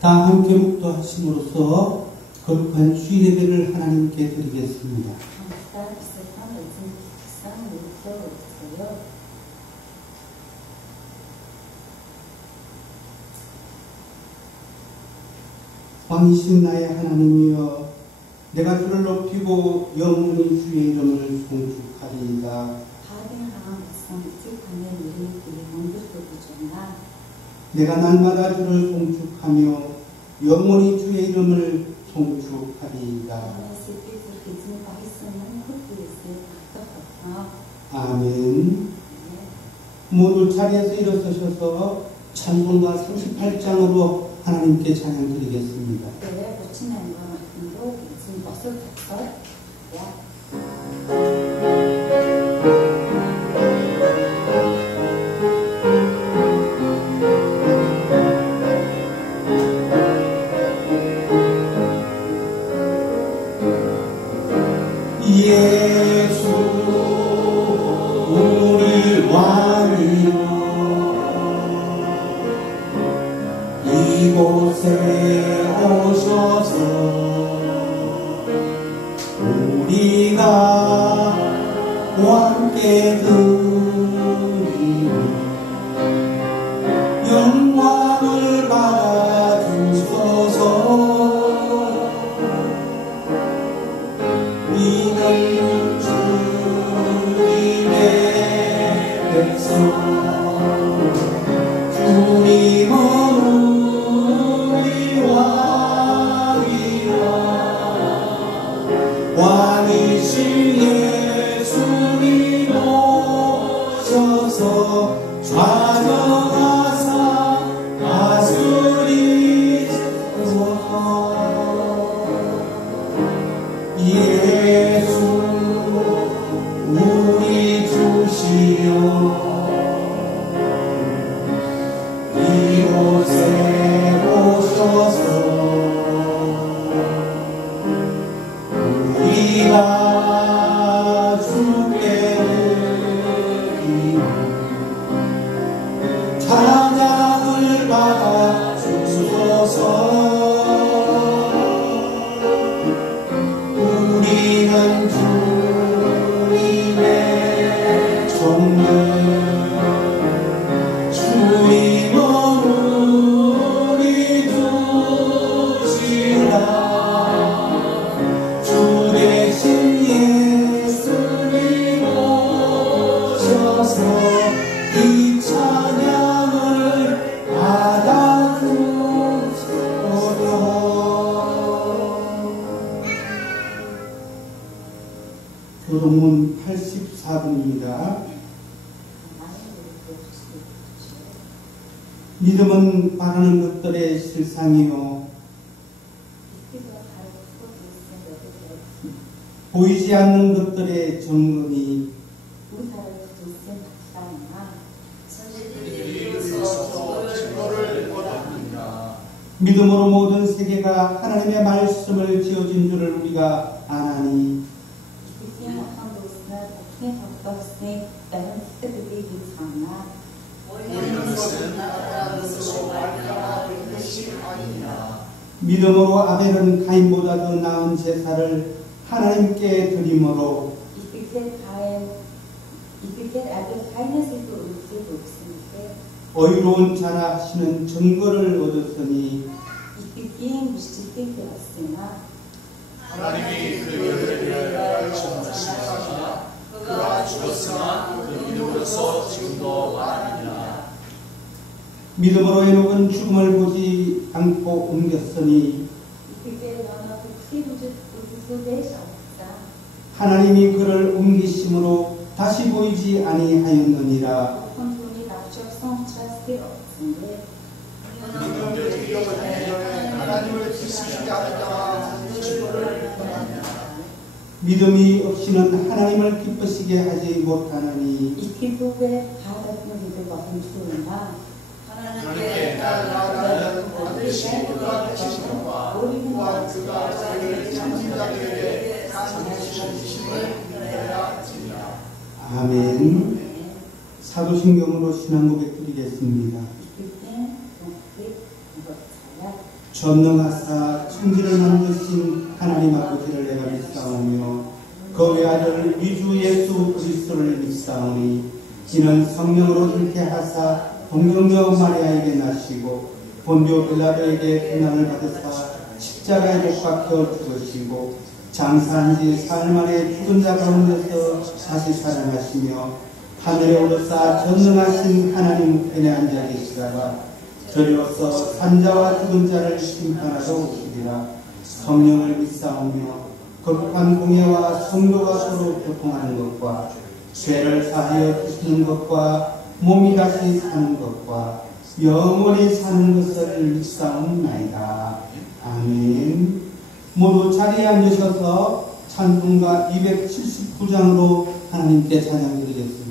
다 함께 묵도하심으로써 거룩한 주일 예배를 하나님께 드리겠습니다. 왕이신 나의 하나님이여, 내가 주를 높이고 영원히 주의 이름을 송축하리이다. 내가 날마다 주를 송축하며 영원히 주의 이름을 송축하리이다. 아멘. 모두 자리에서 일어서셔서 찬송가 38장으로 하나님께 찬양 드리겠습니다. 예수 우리 왕이여, 이곳에 오셔서 우리가 왕께 드리는 영광을 받아주소서. 이는 주님의 백성, 주님은 우리 왕이라. 왕이신 예수님 오셔서 좌정하사 다스리소서. 예수 우리 주시여, 이곳에 오셔서 우리가 주께 드리는 찬양을 받아 주소서. 우리는 주님의 종들, 주님은 우리 주시라. 주 대신 예수님 오셔서 이 찬양을 받아주소서. 교동문 84분입니다. 믿음은 바라는 것들의 실상이요, 보이지 않는 것들의 증거니, 믿음으로 모든 세계가 하나님의 말씀을 지어진 줄을 우리가 아나니, 믿음으로 아벨은 가인보다 더 나은 제사를 하나님께 드림으로 의로운 자라 하시는 증거를 얻었으니, 하나님이 그 열을 위하여 정하시나 그가 죽었으나 그 믿음으로서 지금도 말하느니라. 믿음으로 에녹은 죽음을 보지 않고 옮겼으니, 하나님이 그를 옮기심으로 다시 보이지 아니하였느니라. 믿음이 없이는 하나님을 기쁘시게 하지 못하느니, 하나님께 나아가는 반드시 그가 되시는가, 또한 그가 자기를 참는 자들에게 상주시심을 믿어야 지니라. 아멘. 사도신경으로 신앙 고백 드리겠습니다. 전능하사 천지를 만드신 하나님 아버지를 내가 믿사오며 그 외아들 위주 예수 그리스도를 믿사오니 이는 성령으로 잉태하사 동정녀 마리아에게 나시고 본디오 빌라도에게 고난을 받으사 십자가에 못 박혀 죽으시고 장사한 지 사흘 만에 죽은 자 가운데서 다시 살아나시며 하늘에 오르사 전능하신 하나님 편에 앉아 계시다가 저리로서 산자와 죽은 자를 심판하러 오시리라. 성령을 믿사오며 거룩한 공예와 성도가 서로 교통하는 것과 죄를 사하여 주시는 것과 몸이 다시 사는 것과 영원히 사는 것을 믿사옵나이다. 아멘. 모두 자리에 앉으셔서 찬송가 279장으로 하나님께 찬양드리겠습니다.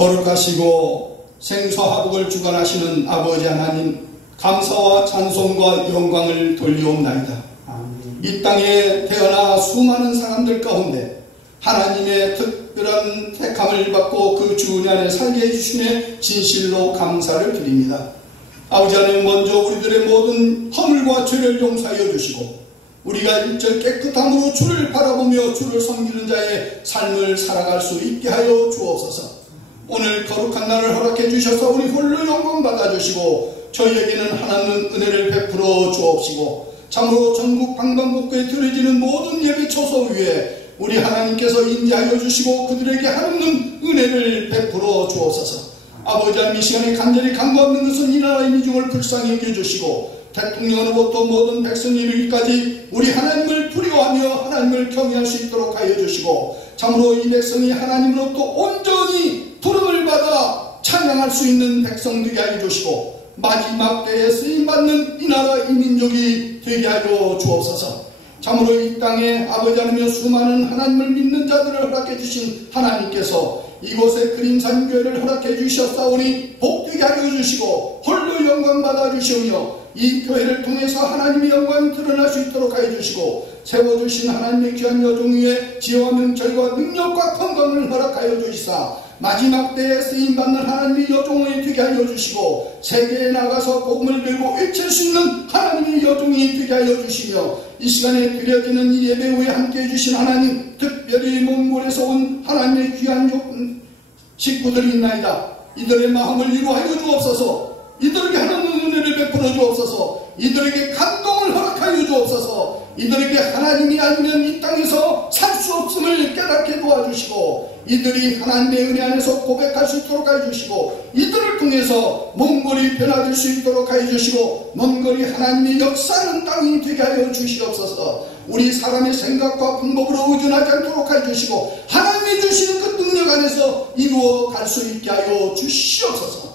거룩하시고 생사화복을 주관하시는 아버지 하나님, 감사와 찬송과 영광을 돌리옵나이다. 이 땅에 태어나 수많은 사람들 가운데 하나님의 특별한 택함을 받고 그 주은혜 안에 살게 해주심에 진실로 감사를 드립니다. 아버지 하나님, 먼저 우리들의 모든 허물과 죄를 용서하여 주시고 우리가 일절 깨끗함으로 주를 바라보며 주를 섬기는 자의 삶을 살아갈 수 있게 하여 주옵소서. 오늘 거룩한 날을 허락해 주셔서 우리 홀로 영광 받아주시고 저희에게는 하나님 은혜를 베풀어 주옵시고 참으로 전국 방방곡곡에 드려지는 모든 예배 초소 위에 우리 하나님께서 인도하여 주시고 그들에게 한없는 은혜를 베풀어 주옵소서. 아버지 하나님, 이 시간에 간절히 간구하는 것은 이 나라의 민중을 불쌍히 여겨주시고 대통령으로부터 모든 백성이 이르기까지 우리 하나님을 두려워하며 하나님을 경외할 수 있도록 하여 주시고, 참으로 이 백성이 하나님으로부터 온전히 부름을 받아 찬양할 수 있는 백성 되게 하여 주시고, 마지막 때에 쓰임받는 이 나라 이 민족이 되게 하여 주옵소서. 참으로 이 땅에 아버지 하나며 수많은 하나님을 믿는 자들을 허락해 주신 하나님께서 이곳에 그림산 교회를 허락해 주셨사오니 복되게 하여 주시고 홀로 영광 받아 주시오며, 이 교회를 통해서 하나님의 영광이 드러날 수 있도록 하여 주시고, 세워주신 하나님의 귀한 여종 위에 지혜와 명철과 능력과 건강을 허락하여 주시사 마지막 때에 쓰임받는 하나님의 여종이 되게 하여 주시고, 세계에 나가서 복음을 들고 외칠 수 있는 하나님의 여종이 되게 하여 주시며, 이 시간에 드려지는 이 예배 후에 함께해 주신 하나님, 특별히 몽골에서 온 하나님의 귀한 식구들이 있나이다. 이들의 마음을 위로하여 주옵소서. 이들에게 하나님의 은혜를 베풀어 주옵소서. 이들에게 감동을 허락하여 주옵소서. 이들에게 하나님이 아니면 이 땅에서 살 수 없음을 깨닫게 도와주시고, 이들이 하나님의 은혜 안에서 고백할 수 있도록 하여 주시고, 이들을 통해서 몽골이 변화될 수 있도록 하여 주시고, 몽골이 하나님의 역사하는 땅이 되게 하여 주시옵소서. 우리 사람의 생각과 방법으로 의존하지 않도록 하여 주시고, 하나님이 주시는 그 능력 안에서 이루어 갈 수 있게 하여 주시옵소서.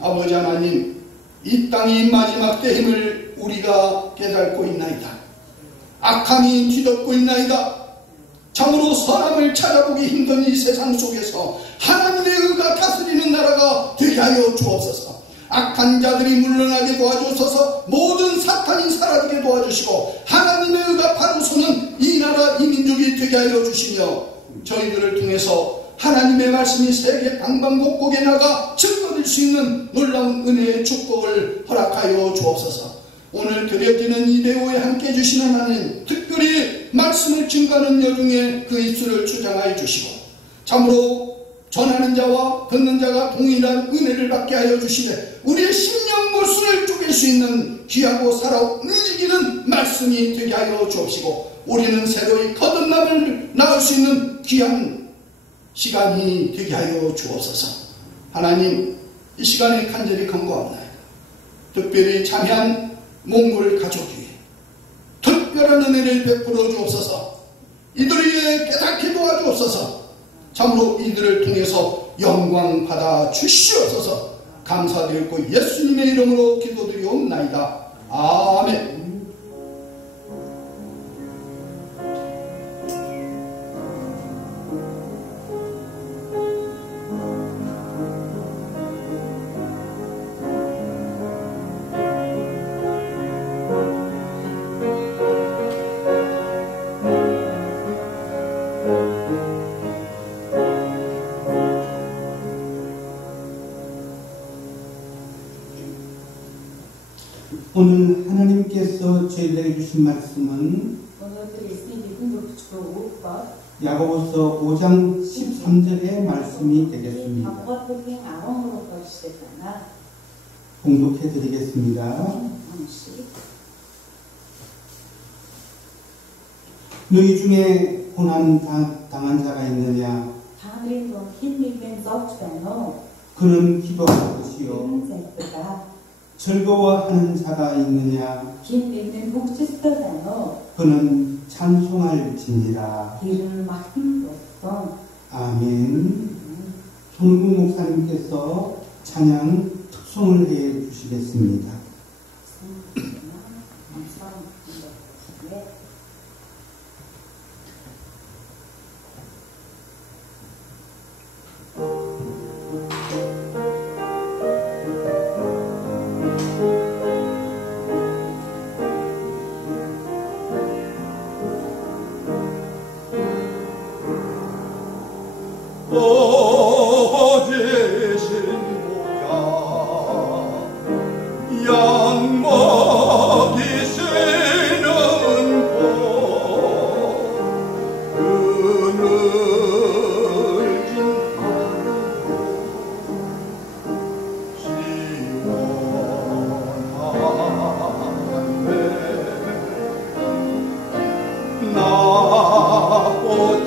아버지 하나님, 이 땅이 마지막 때 힘을 우리가 깨닫고 있나이다. 악함이 뒤덮고 있나이다. 참으로 선함을 찾아보기 힘든 이 세상 속에서 하나님의 의가 다스리는 나라가 되게 하여 주옵소서. 악한 자들이 물러나게 도와주셔서 모든 사탄이 사라지게 도와주시고, 하나님의 의가 바로 서는 이 나라 이 민족이 되게 하여 주시며, 저희들을 통해서 하나님의 말씀이 세계 방방곡곡에 나가 증거될 수 있는 놀라운 은혜의 축복을 허락하여 주옵소서. 오늘 드려지는 이 배우에 함께 해주시는 하나님, 특별히 말씀을 증거하는 여중에 그 입술을 주장하여 주시고, 참으로 전하는 자와 듣는 자가 동일한 은혜를 받게 하여 주시되, 우리의 심령 골수를 쪼갤 수 있는 귀하고 살아 움직이는 말씀이 되게 하여 주옵시고, 우리는 새로이 거듭남을 낳을 수 있는 귀한 시간이 되게 하여 주옵소서. 하나님, 이 시간에 간절히 간구합니다. 특별히 참여한 몽골 가족 위에 특별한 은혜를 베풀어 주옵소서. 이들을 깨닫게 도와주옵소서. 참으로 이들을 통해서 영광 받아 주시옵소서. 감사드리고 예수님의 이름으로 기도드리옵나이다. 아멘. 오늘 하나님께서 저희들에게 주신 말씀은 야고보서 5장 13절의 말씀이 되겠습니다. 공독해 드리겠습니다. 너희 중에 고난 당한 자가 있느냐? 그는 기도할 것이요. 즐거워하는 자가 있느냐? 그는 찬송할지니라. 아멘. 손국 목사님께서 찬양 특송을 해 주시겠습니다. 나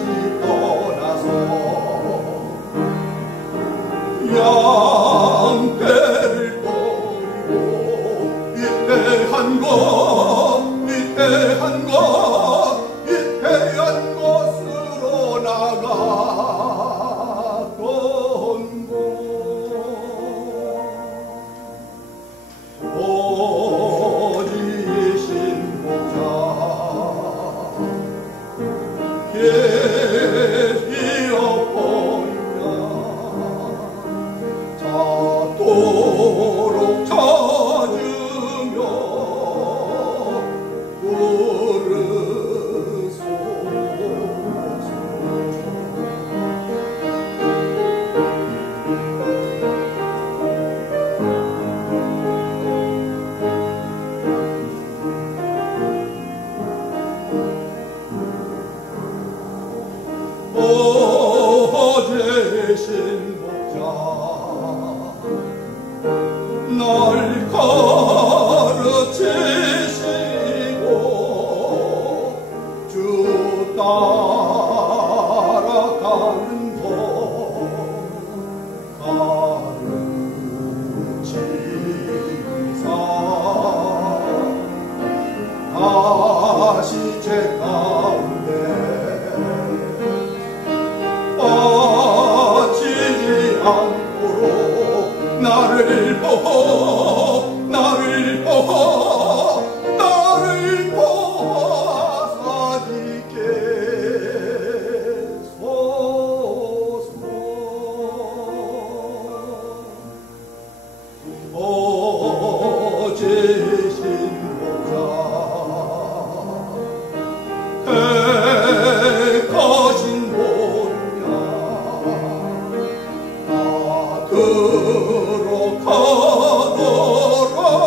가르치시고 주 따라가는 법 가르치사 다시 죄 가운데 빠지지 않도록 나를 보호 나를 보호하사지게 소서 어제신 보자 택하신 보냐 받으러 가노라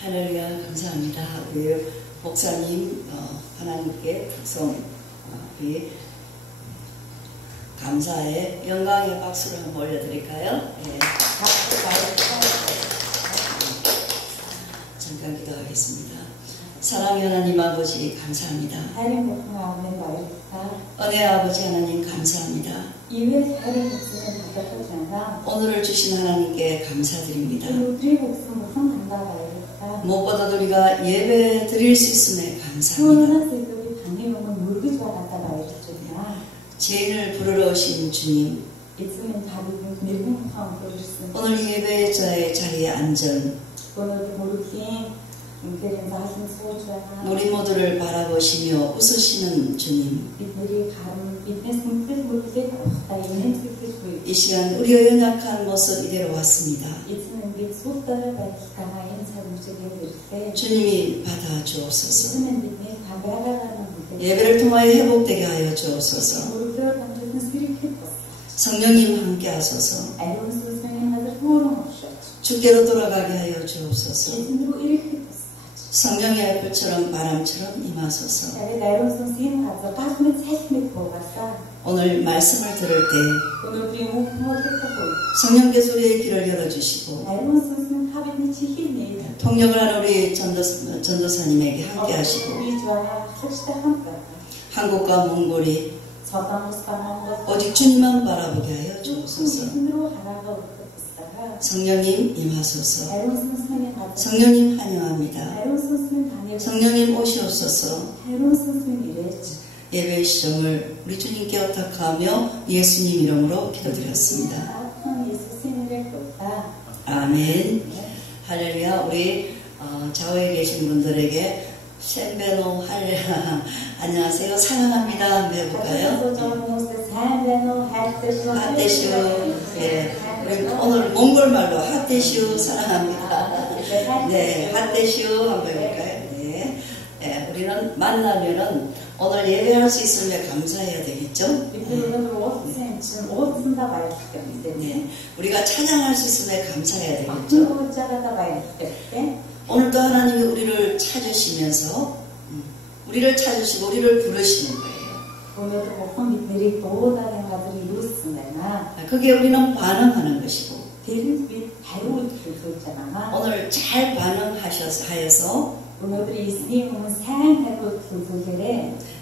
할렐루야, 감사합니다. 우리 목사님 하나님께 특성 우리 감사의 영광의 박수를 한번 올려드릴까요? 네. 잠깐 기도하겠습니다. 사랑의 하나님 아버지 감사합니다. 하나님 복음하는 말입니다. 은혜 아버지 하나님 감사합니다. 이외 하나님 복음은 받았잖아. 오늘을 주신 하나님께 감사드립니다. 우리 복음 무슨 감사가 무엇보다도 우리가 예배 드릴 수 있음에 감사합니다. 죄인을 부르러 오신 주님, 오늘 예배자의 자리에 앉은 우리 모두를 바라보시며 웃으시는 주님, 이 시간 우리의 연약한 모습 이대로 왔습니다. 주님이 받아주옵소서. 예배를 통하여 회복되게 하여 주옵소서. 성령님 함께 하소서. 주께로 돌아가게 하여 주옵소서. 성령의 불처럼 바람처럼 임하소서. 오늘 말씀을 들을 때 성령께서 우리의 길을 열어주시고 통역을 하는 우리 전도사님에게 함께 하시고 한국과 몽골이 오직 주님만 바라보게 하여 주옵소서. 성령님 임하소서. 성령님 환영합니다. 성령님 오시옵소서. 예배의 시점을 우리 주님께 허락하며 예수님 이름으로 기도드렸습니다. 아멘. 할렐루야. 우리 좌우에 계신 분들에게 샌베노 할렐루야 안녕하세요 사랑합니다 한번 해볼까요? 하테슈. 네. 우리 오늘 몽골말로 하테슈 사랑합니다. 네, 하테슈 한번 해볼까요? 네. 네. 우리는 만나면은 오늘 예배할 수 있으면 감사해야 되겠죠? 네. 우리가 찬양할 수 있으면 감사해야 되겠죠? 오늘도 하나님이 우리를 찾으시면서 우리를 찾으시고 우리를 부르시는 거예요. 그게 우리는 반응하는 것이고 오늘 잘 반응하여서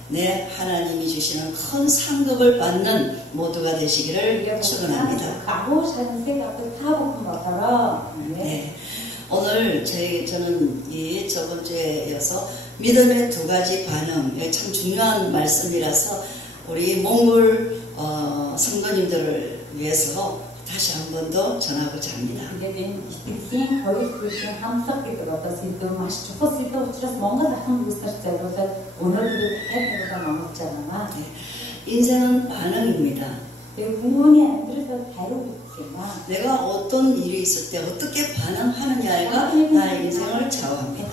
네, 하나님이 주시는 큰 상급을 받는 모두가 되시기를 축원합니다. 네, 오늘 저는 이 저번 주에 이어서 믿음의 두 가지 반응, 참 중요한 말씀이라서 우리 몽골 성도님들을 위해서 다시 한 번 더 전하고자 합니다. 인생은 반응입니다. 내가 어떤 일이 있을 때 어떻게 반응하느냐가 나의 인생을 좌우합니다.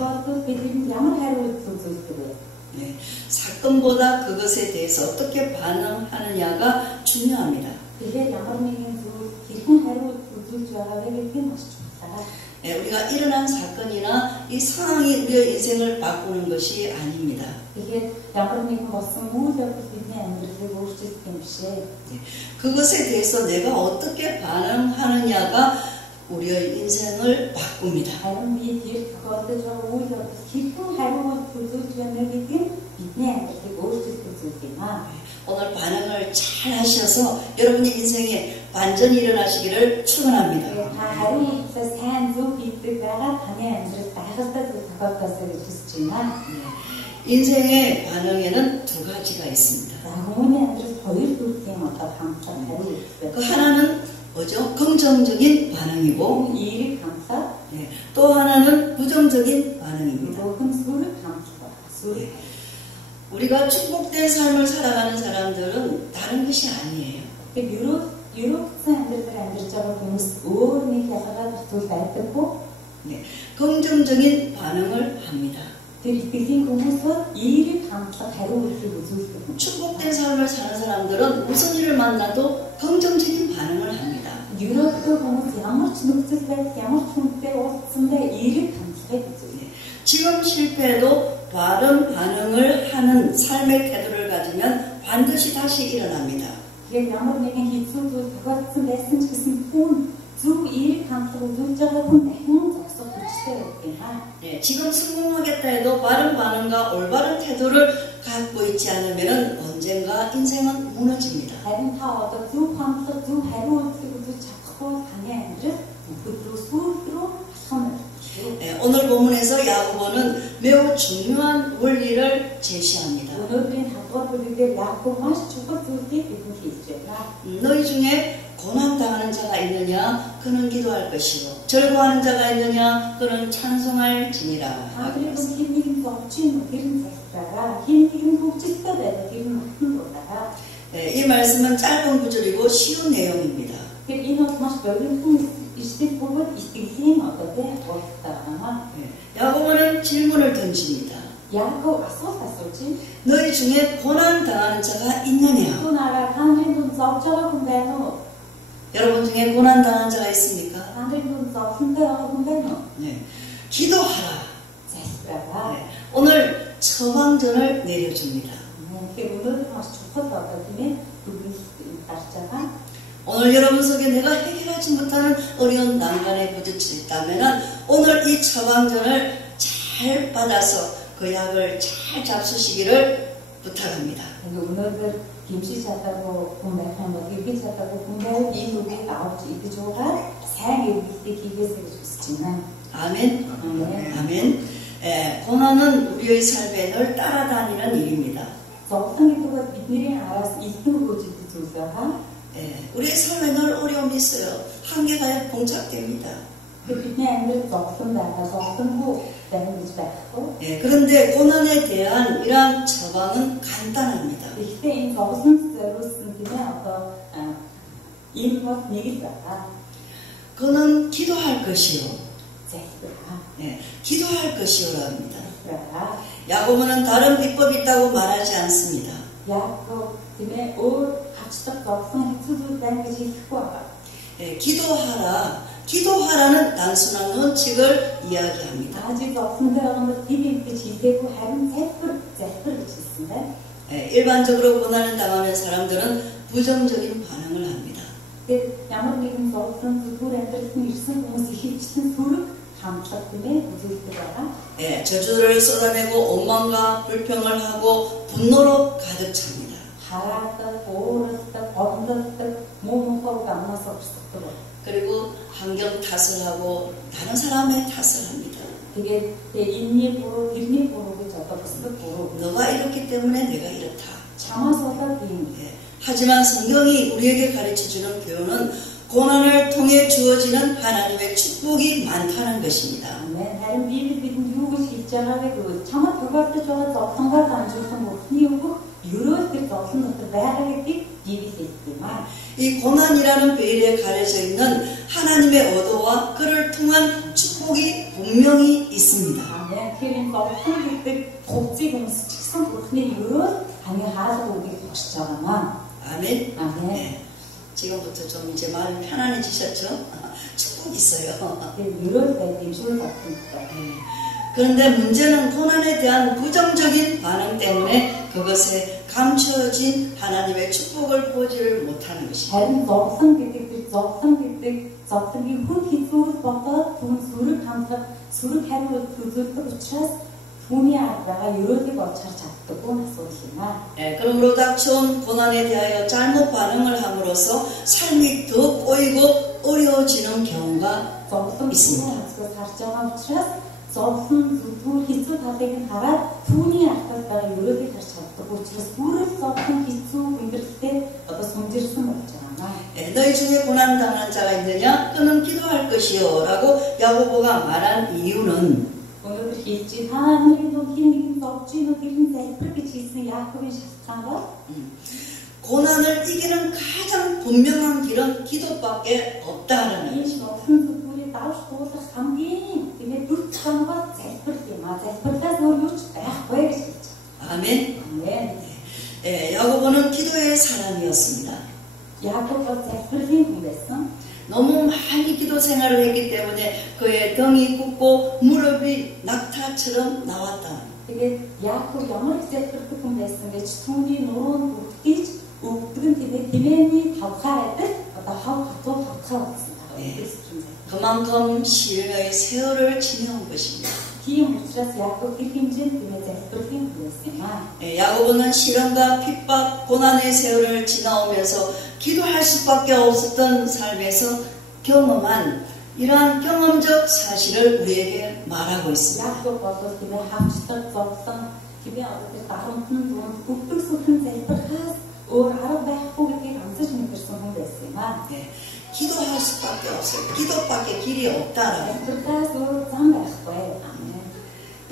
네, 사건보다 그것에 대해서 어떻게 반응하느냐가 중요합니다. Тэгэхээр ямар нэгэн зүйл хэрхэн хариу үзүүлж байгаа вэ гэдэг нь маш чухал. 네, 우리가 일어난 사건이나 이 상황이 우리의 인생을 바꾸는 것이 아닙니다. Тэгэхээр ямар нэгэн болсон үйл явдал бидний амьдралыг өөрчилдөг юм биш ээ. 네, 그것에 대해서 내가 어떻게 반응하느냐가 우리의 인생을 바꿉니다. Харин би тэр тохиолдож байгаа үйл явдал хэрхэн хариу үзүүлж байна гэдэг нь бидний амьдралыг өөрчилдөг зүйл юм аа. 오늘 반응을 잘 하셔서 여러분의 인생에 반전이 일어나시기를 축원합니다. Та хариу үзлээ сайн зөв хийдэг байгаа таны амьдралд гайхалтай зүйл тохиолдосоо гэж хүсэж байна. 인생의 반응에는 두 가지가 있습니다. За хүмүүний амьдралд хоёр төрлийн одоо хамтлаг хариу үзлээ. 그 하나는 뭐죠? 긍정적인 반응이고 Эерэг хамтлаг, 네, 또 하나는 부정적인 반응입니다. нөгөөх нь сүрэг хамтлаг. сүрэг. 우리가 축복된 삶을 살아가는 사람들은 다른 것이 아니에요. Тэгээд ерөөсөн амьдралаар амьдарч байгаа хүмүүс өөр нэг ялгараад зүйл байдаггүй. 네, 긍정적인 반응을 합니다. Тэр итгэлийн хүмүүсүүд эерэг хамтлаг хариу үйлдэл үзүүлдэг. 축복된 삶을 사는 사람들은 무슨 일을 만나도 긍정적인 반응을 합니다. Ерөөдөө хүмүүс ямар ч нөхцөл байдал, ямар ч хүнтэй уулзсандаа эерэг хамтлагыг үзүүлдэг. 지금 실패해도 바른 반응을 하는 삶의 태도를 가지면 반드시 다시 일어납니다. Тэгээд ямар нэгэн хэцүү зүйл тохиолдсон байсан ч гэсэн хүн зөв эерэг хамтлаг үзүүлж байгаа хүн дахин зогсох хүчтэй байдаг юм аа. 네, 지금 성공하겠다 해도 바른 반응과 올바른 태도를 갖고 있지 않으면 언젠가 인생은 무너집니다. Харин та одоо зөв хамтлаг, зөв хариу үйлдэл үзүүлж чадахгүй таны амьдрал өдрөө сүүлрүү алхам байна. 네, 오늘 본문에서 야고보는 매우 중요한 원리를 제시합니다. Өнөөдрийн 5 дугаар бүлгээр Яаков маш чухал зүйлийг бидэнд хэлж байна. 너희 중에 고난당하는 자가 있느냐? 그는 기도할 것이요. 절거하는 자가 있느냐? 그는 찬송할지니라. Хаадрын хэн нэгэн зовж юм тэр нь залхираа. Хэн нэгэн хөвчөлтэй байдаг тэр нь матан дуудаа. 네, 이 말씀은 짧은 구절이고 쉬운 내용입니다. Тэгэхээр энэ бол маш богинохон ишлэл бөгөөд итгэлийн одоо тийм хурдтай байна. 네, 야고보는 질문을 던집니다. Яаков асуулт асууж 너희 중에 고난 당하는 자가 있느냐? "Түн араа хандрын дунд зовж байгаа хүн байна уу? 여러분 중에 고난 당한 자가 있습니까? Хандрын дунд зовлонтой байгаа хүн байна уу?" 네, 기도하라. Залбираа. 네, 오늘 처방전을 내려줍니다. Тэгэхээр өнөөдөр маш чухал одоо тийм ээ бүгд гарч байгаа. 오늘 여러분 속에 내가 해결하지 못하는 어려운 난관에 부딪혔다면 오늘 이 처방전을 잘 받아서 그 약을 잘 잡수시기를 부탁합니다. Өнөөдөр гимшиж чадаагүй хүн байх юм бол эргэж чадаагүй хүн байвал энэ үгийг авч идэж уугаад сайн эргэлтийг хийгээсэй гэж хүсэж байна. 아멘. 아멘. 고난은 우리의 삶에 늘 따라다니는 일입니다. Зовлон гэдэг бол бидний араас илтгэн хөөжилдөг зүйл байгаа. 우리의 삶에 늘 어려움이 있어요. 한계가 봉착됩니다. бидний амьдрал зовлон байгаа, зовлонгүй байна гэж байхгүй. 그런데 고난에 대한 이러한 처방은 간단합니다. Гэхдээ энэ зовлонд зориулсан тийм ээ одоо энэ бол нэг л байгаа. 그는 기도할 것이요. Залбираа. 기도할 것이요라 합니다. Залбираа. 야고보는 다른 비법이 있다고 말하지 않습니다. Яаков тийм ээ өөр хачдаг зовлон хэцүү зүйл байна гэж хэлэхгүй байгаа. 기도하라는 단순한 원칙을 이야기합니다. 아직 зовлонтой байгаа нь тийм гэж хэлээгүй харин залбир гэж хэлсэн байна. 일반적으로 고난을 당하는 사람들은 부정적인 반응을 합니다. Тэгээд ямар нэгэн зовлон зүгээр амьдралд нь ирсэн хүмүүс ихэвчлэн сүрэг хамтлаг тийм ээ үзүүлдэг байгаа. 저주를 쏟아내고 원망과 불평을 하고 분노로 가득 찹니다. Хараадаг, ууралдаг, гомдолдог, муу мухаг амнаас орсдог. 그리고 환경 탓을 하고 다른 사람의 탓을 합니다. Тэгээд энэний буруу, тэрний буруу гэж одоо бүсдэг буруу. 너가 이렇기 때문에 내가 이렇다. Чамаас болоод юм. 하지만 성경이 우리에게 가르쳐주는 교훈은 고난을 통해 주어지는 하나님의 축복이 많다는 것입니다. Харин Библи бидэнд юу гэж хэлж байгаа вэ гэвэл чамд тохиолдож байгаа зовлонгоор дамжуулсан Бурхны үг ерөөл тэр зовлон дотор байгаа гэдгийг Библи хэлдэг юм аа. 이 고난이라는 베일에 가려져 있는 하나님의 의도와 그를 통한 축복이 분명히 있습니다. Тэгэхээр энэ зовлон гэдэг хувцсыг өмсчихсэн 참 бурхны өрөө хамгийн хаалга үгийг тогшиж байгаамаа. 아멘. 아멘. 네. 지금부터 좀 이제 마음이 편안해지셨죠? 축복이 있어요. өрөө байдаг шүү тогтмогтой. 네. 그런데 문제는 고난에 대한 부정적인 반응 때문에 그것에 감춰진 하나님의 축복을 보지를 못하는 것입니다. Харин зовлон гэдэг зовлонгийн хүн хэцүүр бодоод түн сүрэг хандах сүрэг хариулт үзүүлдэг учраас түүний аргагаа өрөөдийг олж харж чаддаггүй асуудал юм аа. 네, 그러므로 닥쳐온 고난에 대하여 잘못 반응을 함으로써 삶이 더 꼬이고 어려워지는 경우가 Зовлон 있습니다. хэцүүр харж байгаа учраас зовлон зүтгүүр хэцүү талыг нь хараад түүний аргад байгаа өрөөдийг харж чаддаггүй учраас бүрэл зовлон хэцүү амьдралтэй одоо сүмжирсэн болж байгаа юм аа. 네, 너희 중에 고난 당한 자가 있느냐? 그는 기도할 것이요 라고 야고보가 말한 이유는 Өнөөдөр хийж чинь та хамгийн нэг хин зовж ийн гэрэн залбир гэж хэлсэн Яаковын шалтгаан бол 고난을 이기는 가장 분명한 길은 기도밖에 없다라는 энэ 거죠. шотлон зүгүүрээ давж туулах хамгийн тэгээд дүр зам бол залбир юм аа. Залбирлаас өөр юу ч байхгүй гэж хэлж байгаа. 아멘. Амен. 네, 야고보는 기도의 사람이었습니다. Яаков бол залбирлын хүн байсан. 너무 많이 기도 생활을 했기 때문에 그의 등이 굽고 무릎이 낙타처럼 나왔다. Тэгээд Яаков ямар их залбирдаг хүн байсан гэж түүний нуруу нь бүгдийж өгдөг нь тэмээний тавхаа адил одоо хав хатуу тавхаа болсон. 그만큼 시련의 세월을 지내온 것입니다. Тийм учраас Яаков их хэмжээнд тэмээ залбирлын хүн байсан юм аа. 네, 야고보는 시련과 핍박, 고난의 세월을 지나오면서 기도할 수밖에 없었던 삶에서 경험한 이러한 경험적 사실을 우리에게 말하고 있습니다. Яаков бол тэмээ хавчдаг зовлон тэмээ одоо тэр дарамтны дунд бүгдэг сүхэн залбирхаас өөр арга байхгүй гэдгийг амсаж мэдэрсэн хүн байсан юм аа. 네, 기도할 수밖에 없어요. 기도밖에 길이 없다라는. залбирхаас өөр зам байхгүй.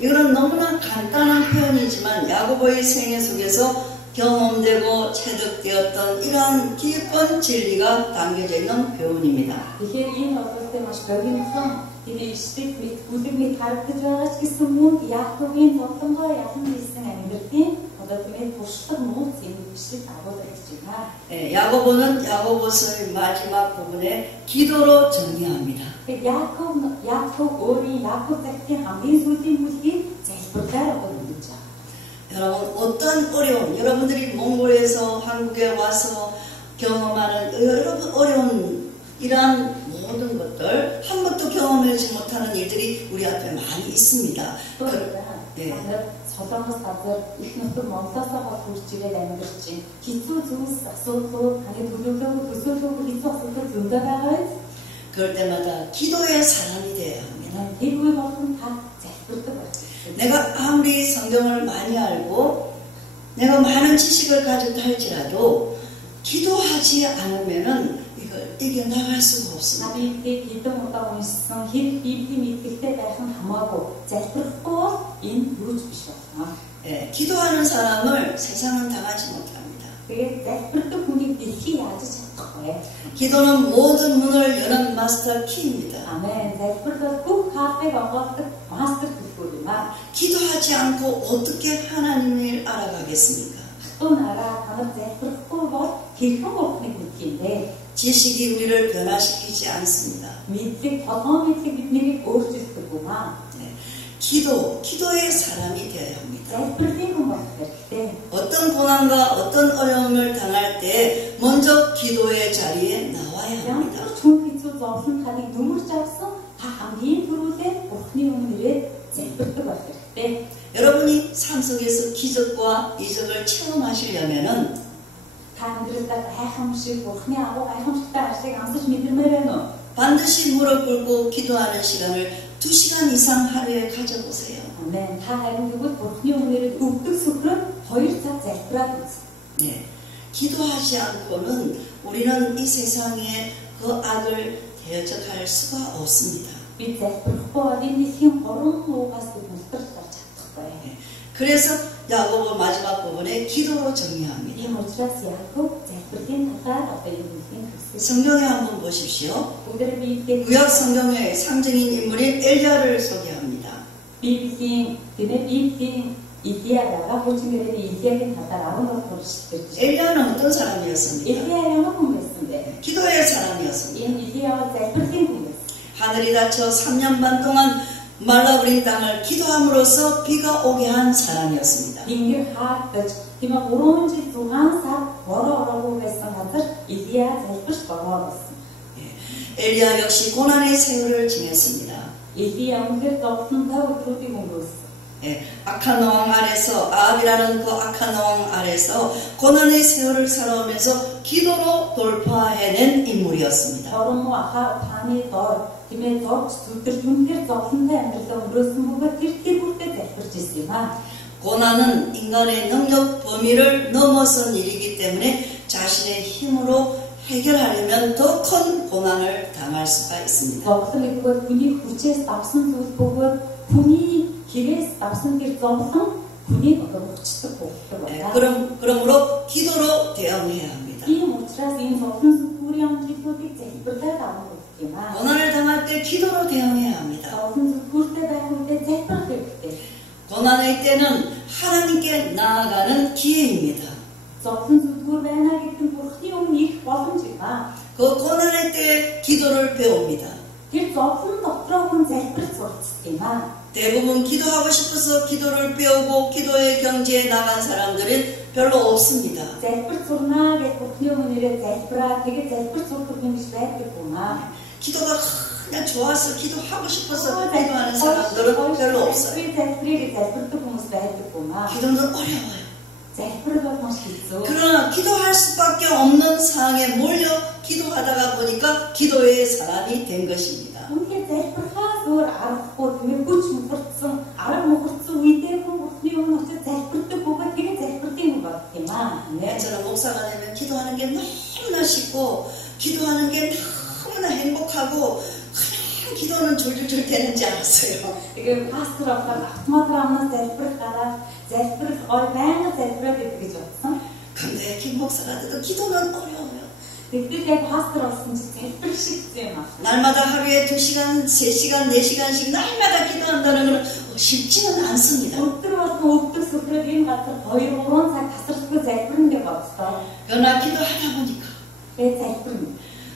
이거는 너무나 간단한 표현이지만 야고보의 생애 속에서 경험되고 체득되었던 이러한 깊은 진리가 담겨져 있는 교훈입니다. Тэгэхээр энэ бодлоготой маш богинохон тэмээ ишдэг мэд бүлэг мэд харагдаж байгаа ч гэсэн мөн Яаковын зовлонгоо яхан хийсэн амьдралын одоо тэмээ туршлага нууц юм бичлэг агуулж байна. 네, 야고보는 야고보서의 마지막 부분에 기도로 정리합니다. Яаков өөрийн Яаков захидын хамгийн сүүлийн бүлгийг залбирлаар өгүүлж байгаа. 여러분 어떤 어려움, 여러분들이 몽골에서 한국에 와서 경험하는 여러분 어려운 이러한 모든 것들 한 번도 경험하지 못하는 일들이 우리 앞에 많이 있습니다. 네. Солонгос газар их нутаг Монголоос хурж ирээд амьдарч чинь хэцүү зүйлс асуудлууд таны төлөвлөгөө хэцүү асуудал зөндөө байгаа. 그럴 때마다 기도의 사람이 되어야 합니다. Тэгвэл болгон та залбирдаг байх. 내가 아무리 성경을 많이 알고 내가 많은 지식을 가졌다 할지라도 기도하지 않으면은 이걸 이겨나갈 수가 없습니다. Намайг хэдэн удаа уншсан хэрэг Библийн мэдгэлтэй байх нь хамаагүй залбирахгүй энэ юуч биш байна. 예, 기도하는 사람을 세상은 당하지 못합니다. Тэгээд залбирдаг хүнийг дэлхий яаж чадахгүй. 기도는 모든 문을 여는 마스터 키입니다. Амен. залбирдаг бүх хаалгыг онгоолдог мастер төлөвлөгөө юм аа. 기도하지 않고 어떻게 하나님을 알아가겠습니까? Хатуу нараа танаар залбирахгүй бол хэрхэн бурхныг мэдэх юм бэ? 지식이 우리를 변화시키지 않습니다. Мэдлэг, толгой мэдлэг биднийг өөрчилдөг юм аа. 네, 기도의 사람이 되어야 합니다. залбирлын хүн болох хэрэгтэй. 어떤 고난과 어떤 어려움을 당할 때 먼저 기도의 자리에 나와야 합니다. Ямар ч хүн хэцүү зовлон таныг нүмерч авсан та хамгийн түрүүлээ бурхны өмнө ирээд залбирдаг байх хэрэгтэй. 여러분이 삶 속에서 기적과 이적을 체험하시려면은 Та амьдралдаа гайхамшиг бурхны агуу гайхамшигтай ажлыг амсаж мэдэрмээр байна уу? 반드시 무릎 꿇고 기도하는 시간을 2시간 이상 하루에 가져보세요. Амен. Та харин тэгвэл бурхны өмнө өгдөг сүхрэн 2 цаг залбираад үз. 네, 기도하지 않고는 우리는 이 세상에 그 악을 대적할 수가 없습니다. Бид залбирахгүй бол энэ дэлхийн хорон уугаас бид мултарч гарч чадахгүй. 네, 그래서 야고보 마지막 부분에 기도로 정리합니다. ийм учраас Яаков залбирлын талаар одоо энэ бүлгийн төсөл. 성경에 한번 보십시오. Бүгд Библийг 구약 성경의 상징인 인물인 엘리야를 소개합니다. Библийн Илияагаа хуучин Илиягийн талаар 11 дугаар шүтгэж. 엘리야는 어떤 사람이었습니까? Илияа ямар хүн байсан бэ? 기도의 사람이었습니다. Энэ Илияа залбирлын хүн байсан. 하늘이 닫혀 3년 반 동안 말라버린 땅을 기도함으로써 비가 오게 한 사람이었습니다. Тэнгэр хаагдаж тийм 3 жил 6 сар бороо ороогүй байсан газар Илияа залбирч бороо болсон. 엘리야 역시 고난의 세월을 지냈습니다. Илияа үнэхээр зовлонтой өдрүүдийг өнгөрөөсөн. 악한 왕 아래서 아합이라는 그 악한 왕 아래서 고난의 세월을 살아오면서 기도로 돌파해낸 인물이었습니다. Орон аха тааны доор тиймээ зовж зүдэрч үнэхээр зовлонтой амьдралаа өнгөрөөсөн бөгөөд тэр бүртээ залбирч ирсэн юм аа. 고난은 인간의 능력 범위를 넘어선 일이기 때문에 자신의 힘으로 해결하려면 더 큰 고난을 당할 수가 있습니다. Зовлон гэдэг хүний хүчээс давсан зүйл бөгөөд хүний хэрэгээс давсан тэр зовлон хүнийг өгчдөг болдог байна. 그러므로 기도로 대응해야 합니다. Тийм учраас энэ зовлон сүрийн амжилтуудыг залбирлаад авах хэрэгтэй юм аа. 고난을 당할 때 기도로 대응해야 합니다. Зовлон сүртэй байх үедээ залбирах хэрэгтэй. 고난의 때는 하나님께 나아가는 기회입니다. Зовлон зүтгүүр байна гэдэг нь Бурхны өмнө их боломж юм аа. 그 고난의 때에 기도를 배웁니다. Тэр зовлон дотроо хүн залбирч сурцдаг юм аа. 대부분 기도하고 싶어서 기도를 배우고 기도의 경지에 나간 사람들은 별로 없습니다. Залбирч сурнаа гэж Бурхны өмнө ирээд залбираа тэгээд залбирч сурдаг юм биш байдаг юм аа. 기도가 그냥 좋아서 기도하고 싶어서 기도하는 사람들은 별로 없어요. залбирыг залбирдаг хүмүүс байдаг юм аа. 기도는 어려워요. залбирал маш хэцүү. 그러나 기도할 수밖에 없는 상황에 몰려 기도하다가 보니까 기도의 사람이 된 것입니다. Үнэхээр залбирхаас өөр аргагүй тийм хүч мөхөрцөн, арга мөхөрцөн үедээ хүн Бурхны өмнө очиж залбирдаг бөгөөд тэгээд залбирдаг юм байна тийм аа. 저는 목사가 되면 기도하는 게 너무나 쉽고 기도하는 게 너무나 행복하고 그냥 기도는 줄줄줄 되는 줄 알았어요. Тэгээд пастор авахаар автоматар амнаас залбирх гараад залбирх ой байнга залбираад байдаг гэж бодсон. 근데 김 목사가 돼도 기도는 어려워요. Тэгээд пастор болсон чи залбирх шиг юм аа. 날마다 하루에 2시간, 3시간, 4시간씩 날마다 기도한다는 건 쉽지는 않습니다. Өдөр болгон өвдөг сүрээд энэ газар 2-3 цаг тасралтгүй залбирна гэж бодсон. 그러나 기도하다 보니까 Тэгээд залбирна.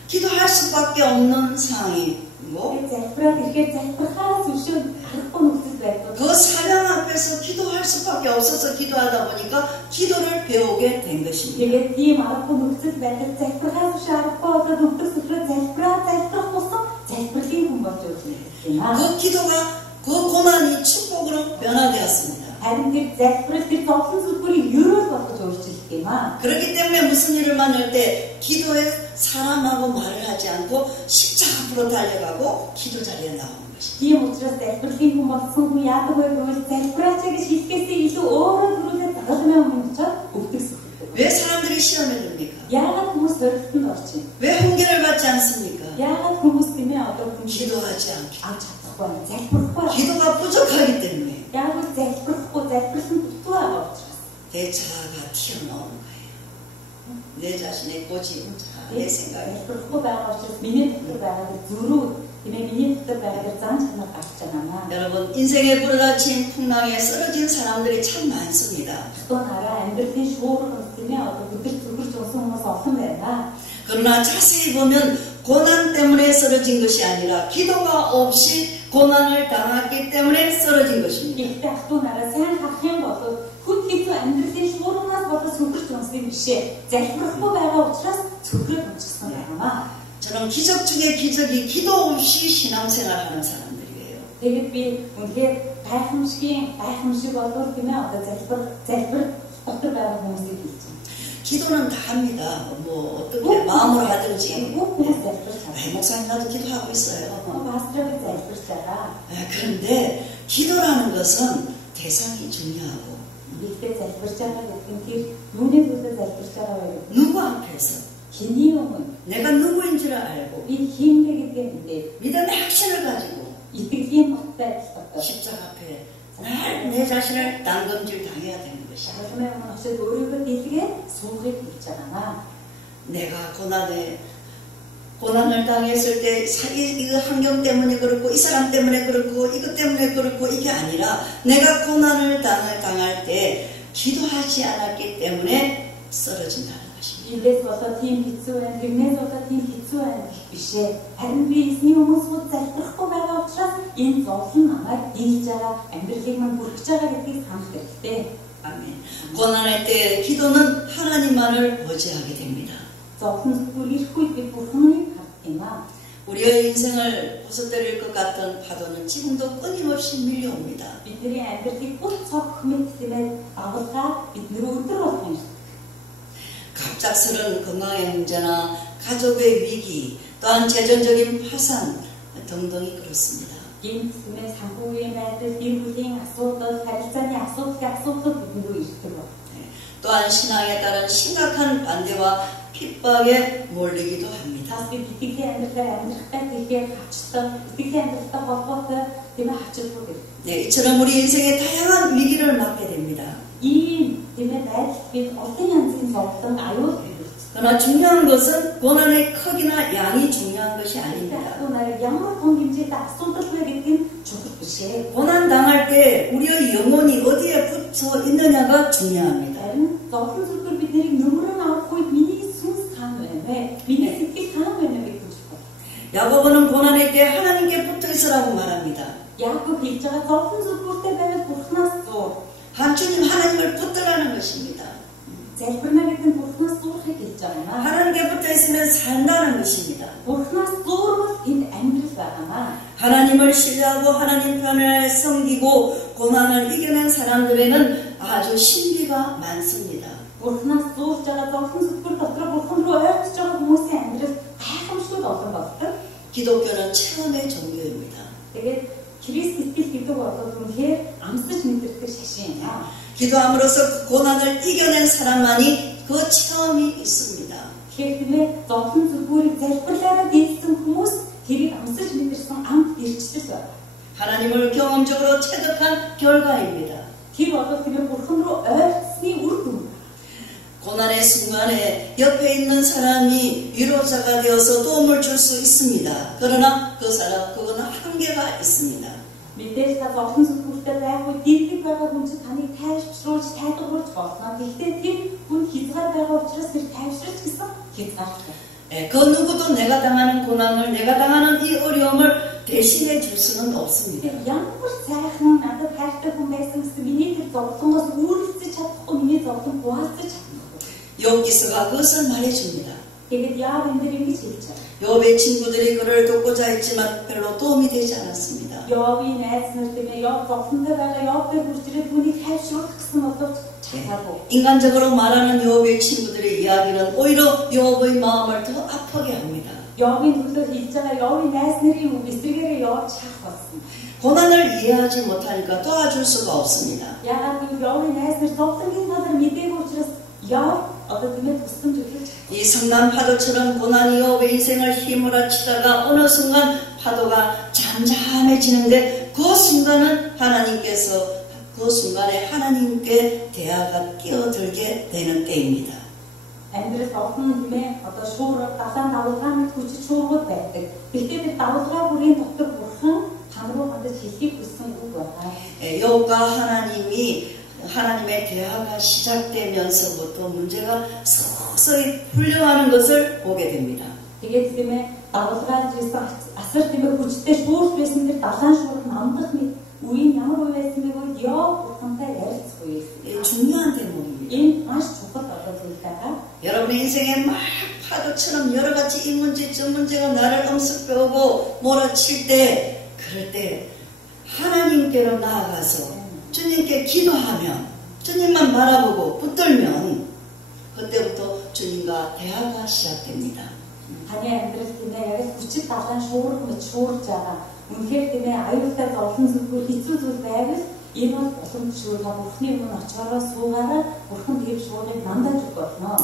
기도할 수밖에 없는 상황이고 Тэгээд залбираад ирэхэд залбирхаас өшөө аргагүй нөхцөл байдаг. 그 사명 앞에서 기도할 수밖에 없어서 기도하다 보니까 기도를 배우게 된 것입니다. Тэгээд тийм аргагүй нөхцөл байдаг залбирхаас өшөө аргагүй болоод өвдөг сүрээд залбирах болсон залбирлын хүн болж үлдэх юм аа. 그 기도가 그 고난이 축복으로 변화되었습니다. Харин тэр залбирал тэр зовлон сүргүүрийг ерөөл болгож өөрчилдөг юм аа. 그렇기 때문에 무슨 일을 만날 때 기도에 사람하고 말을 하지 않고 십자가 앞으로 달려가고 기도 자리에 나오는 것입니다. Тийм учраас залбирлын хүн болсон хүн яадаг вэ гэвэл залбираач гэж хэлэхээсээ илүү өөрөө түрүүлээ загалмай өмнө очоод өвдөг сүрдэг. 왜 사람들이 시험에 듭니까? Яагаад хүмүүс зорилтонд орчих юм? 왜 훈계를 받지 않습니까? Яагаад хүмүүс тиймээ одоо хүн 기도하지 않기. авч чадахгүй байна. Залбирахгүй. 기도가 부족하기 때문에 Яагаад залбирахгүй залбирсан дутуу байгаа учраас. 내 자아가 튀어나오는 거예요. 내 자신의 고집, 내 생각이. Залбирахгүй байгаа учраас миний дотор байгаа зүрүүд тиймээ миний дотор байгаа зан чанар гарч байгаа. 여러분 인생에 부르다친 풍랑에 쓰러진 사람들이 참 많습니다. 또 나라 амьдралын шуурга тиймээ одоо бүдэр зүгэрч унсан хүмүүс олон байна. 그러나 자세히 보면 고난 때문에 쓰러진 것이 아니라 기도가 없이 고난을 당했기 때문에 쓰러진 것입니다. Гэхдээ ахтуу нараа сайн харах юм бол хүн хэцүү амьдралын шуургаас болоод сүгэрч унсан бишээ. Залбирахгүй байгаа учраас сүгрээд унчихсан байна. 저는 기적 중에 기적이 기도 없이 신앙생활하는 사람들이에요. Тэгээд би үнэхээр гайхамшиг болов тийм ээ одоо залбир дотор байгаа хүмүүсийг хэлж байна. 기도는 다 합니다. 뭐 어떻게 마음으로 하든지. хүмүүс залбирч 네, 목사님 나도 기도하고 있어요. пасторыг залбирч байгаа. 그런데 기도라는 것은 대상이 중요하고 Гэхдээ залбирч байгаа гэдэг нь тэр юуны төлөө залбирч байгаа вэ? 누구 앞에서 Хэний өмнө 내가 누구인 줄 알고 би хин бэ гэдгээ мэдээ. 믿음의 확신을 가지고 Итгэлийн баттай адилхан. 십자가 앞에 늘 내 자신을 담금질 당해야 되는 것이야. Шалгамын өмнө очиж өөрийгөө дэлгээ суугыг хэлж байгаа. 내가 고난 고난을 당했을 때 이 환경 때문에 그렇고 이 사람 때문에 그렇고 이것 때문에 그렇고 이게 아니라 내가 고난을 당할 때 기도하지 않았기 때문에 쓰러진다는 것입니다. Эндээс болоод тийм хэцүү байна, тэрнээс болоод тийм хэцүү байна гэх бишээ. Харин би эзний хүмүүсүүд залбирахгүй байгаа учраас энэ зовлон намайг дийлж байгаа, амьдралыг мань бүрхэж байгаа гэдгийг санах хэрэгтэй. 아멘. 고난할 때 기도는 하나님만을 의지하게 됩니다. Зовлон зүгээр ирэхгүй би Бурханыг харддаг юм аа. 우리의 인생을 부서뜨릴 것 같은 파도는 지금도 끊임없이 밀려옵니다. Бидний амьдралыг бүх цог хэмэт тиймээ авалгаа бидний өдөр болгон ирдэг. 갑작스런 건강의 문제나 가족의 위기, 또한 재정적인 파산 등등이 그렇습니다. Гэмт тиймээ санхүүгийн байдал, гэр бүлийн асуудал, харилцааны асуудал бидэнд ирдэг байна. 또한 신앙에 따른 심각한 반대와 핍박에 몰리기도 합니다. Тас бид итгэлийн амьдралаар амьдрахтай тэгэхээр хавчтай, итгэлийн амьдралтай холбоотой тиймээ хавчилбар гэдэг. 네, 이처럼 우리 인생의 다양한 위기를 맞게 됩니다. Ийм тиймээ байдалд бид олон янзын зовлон аюул байдаг. 그러나 중요한 것은 고난의 크기나 양이 중요한 것이 아닙니다. Нарыг ямар том хэмжээтэй асуудал вэ гэдэг нь чухал биш ээ. 고난 당할 때 우리의 영혼이 어디에 붙어 있느냐가 중요합니다. Харин зовлон зүрхээр бид нарыг нөмрөн авах үед миний сүнс хаана байна вэ? Миний сэтгэл хаана байна вэ гэж чухал. 야고보는 고난의 때 하나님께 붙어 있으라고 말합니다. Яаков хэлж байгаа зовлон зүрхүүртэй байвал Бурханаас зуур. 주님 하나님을 붙들라는 것입니다. Залбирна гэдэг нь Бурханаас зуурахыг хэлж байгаа юм аа. 하나님께 붙어 있으면 산다는 것입니다. Бурханаас зуурвал энд амьдрал байгаамаа. 하나님을 신뢰하고 하나님 편을 섬기고 고난을 이겨낸 사람들에는 아주 신비가 많습니다. Бурханаас зуурж байгаа зовлон зүрхүүр дотор Бурхан руу ойртож байгаа хүмүүсийн амьдрал гайхамшигт олон болдог. 기독교는 체험의 종교입니다. Тэгээд Христ итгэл гэдэг бол үнэхээр амсаж мэдэрдэг шашин юм аа. 기도함으로써 그 고난을 이겨낸 사람만이 그 체험이 있습니다. Тэгэхээр тийм ээ зовлон зүрхүүрийг залбирлаараа дийлсэн хүмүүс тэрийг амсаж мэдэрсэн амт ирчдэг байна. 하나님을 경험적으로 체득한 결과입니다. Тэр бол тийм ээ Бурхан руу ойртсны үр дүн. 고난의 순간에 옆에 있는 사람이 위로자가 되어서 도움을 줄 수 있습니다. 그러나 그거는 한계가 있습니다. Мэдээж та зовлон зүрхүүртэй байх үед дийлдэг байгаа хүн чинь таныг тайвшруулж, тайлбарлаж болно. Гэхдээ тэр хүн хязгаар байгаа учраас тэр тайвшруулж гэсэн хязгаартай. 그 누구도 내가 당하는 고난을, 내가 당하는 이 어려움을 대신해 줄 수는 없습니다. Ямар сайхан надад хайртай хүн байсан гэсэн миний тэр зовлонгоос үүрэлцэж чадахгүй, миний зовлон хуваалцаж чадахгүй. 욥기서가 그것을 말해줍니다. Тэгээд яав энэ дэр ингэж хэлж байгаа. 욥의 친구들이 그를 돕고자 했지만 별로 도움이 되지 않았습니다. Явын найз нар тийм ээ яв зовлонтой байгаа явтай хүрчрээд түүнийг хайшруулах гэсэн боловч чадаагүй. 인간적으로 말하는 욥의 친구들의 이야기는 오히려 욥의 마음을 더 아프게 합니다. Явын төлөө хэлж байгаа явын найз нарын үг эсрэгээрээ явж чах болсон. 고난을 이해하지 못하니까 도와줄 수가 없습니다. Яагаад гэвэл явын найз нар зовлонгийн талаар мэдээгүй учраас яв одоо тийм ээ тусламж өгөх. 이 성난 파도처럼 고난이 욥의 인생을 휘몰아치다가 어느 순간 파도가 잠잠해지는데 그 순간은 그 순간에 하나님께 대화가 끼어들게 되는 때입니다. Амьдрал олон тийм ээ одоо шуурга далайн давалгааны хүч шуургууд байдаг. Гэхдээ тэр давалгаа бүрийн дотор Бурхан тань руу хандаж хэлхийг хүссэн үг байна. 욥과 하나님의 대화가 시작되면서부터 문제가 서서히 풀려가는 것을 보게 됩니다. Тэгээд тийм ээ давалгаар жисэн асар тийм ээ хүчтэй шуурж байсан тэр далайн шуурга намдах үеийн ямар үе байсан бэ гэвэл Йов Бурхантай ярилцах үе. 중요한 대목입니다. Энэ маш чухал одоо зүйл байгаа. 여러분의 인생에 막 파도처럼 여러 가지 이 문제 저 문제가 나를 엄습 빼오고 몰아칠 때 그럴 때 하나님께로 나아가서 주님께 기도하면 주님만 바라보고 붙들면 그때부터 주님과 대화가 시작됩니다. Таны амьдрал тийм ээ яг хүчит далайн шуурга мэт шуурж байгаа. Үнэхээр тийм ээ аюултай зовлон зүрхүүр хэцүү зүйл байвал энэ бол боломжгүй та Бурхны өмнө очиороо суугаараа Бурхан тэр шуургыг мандаж өгөх болно.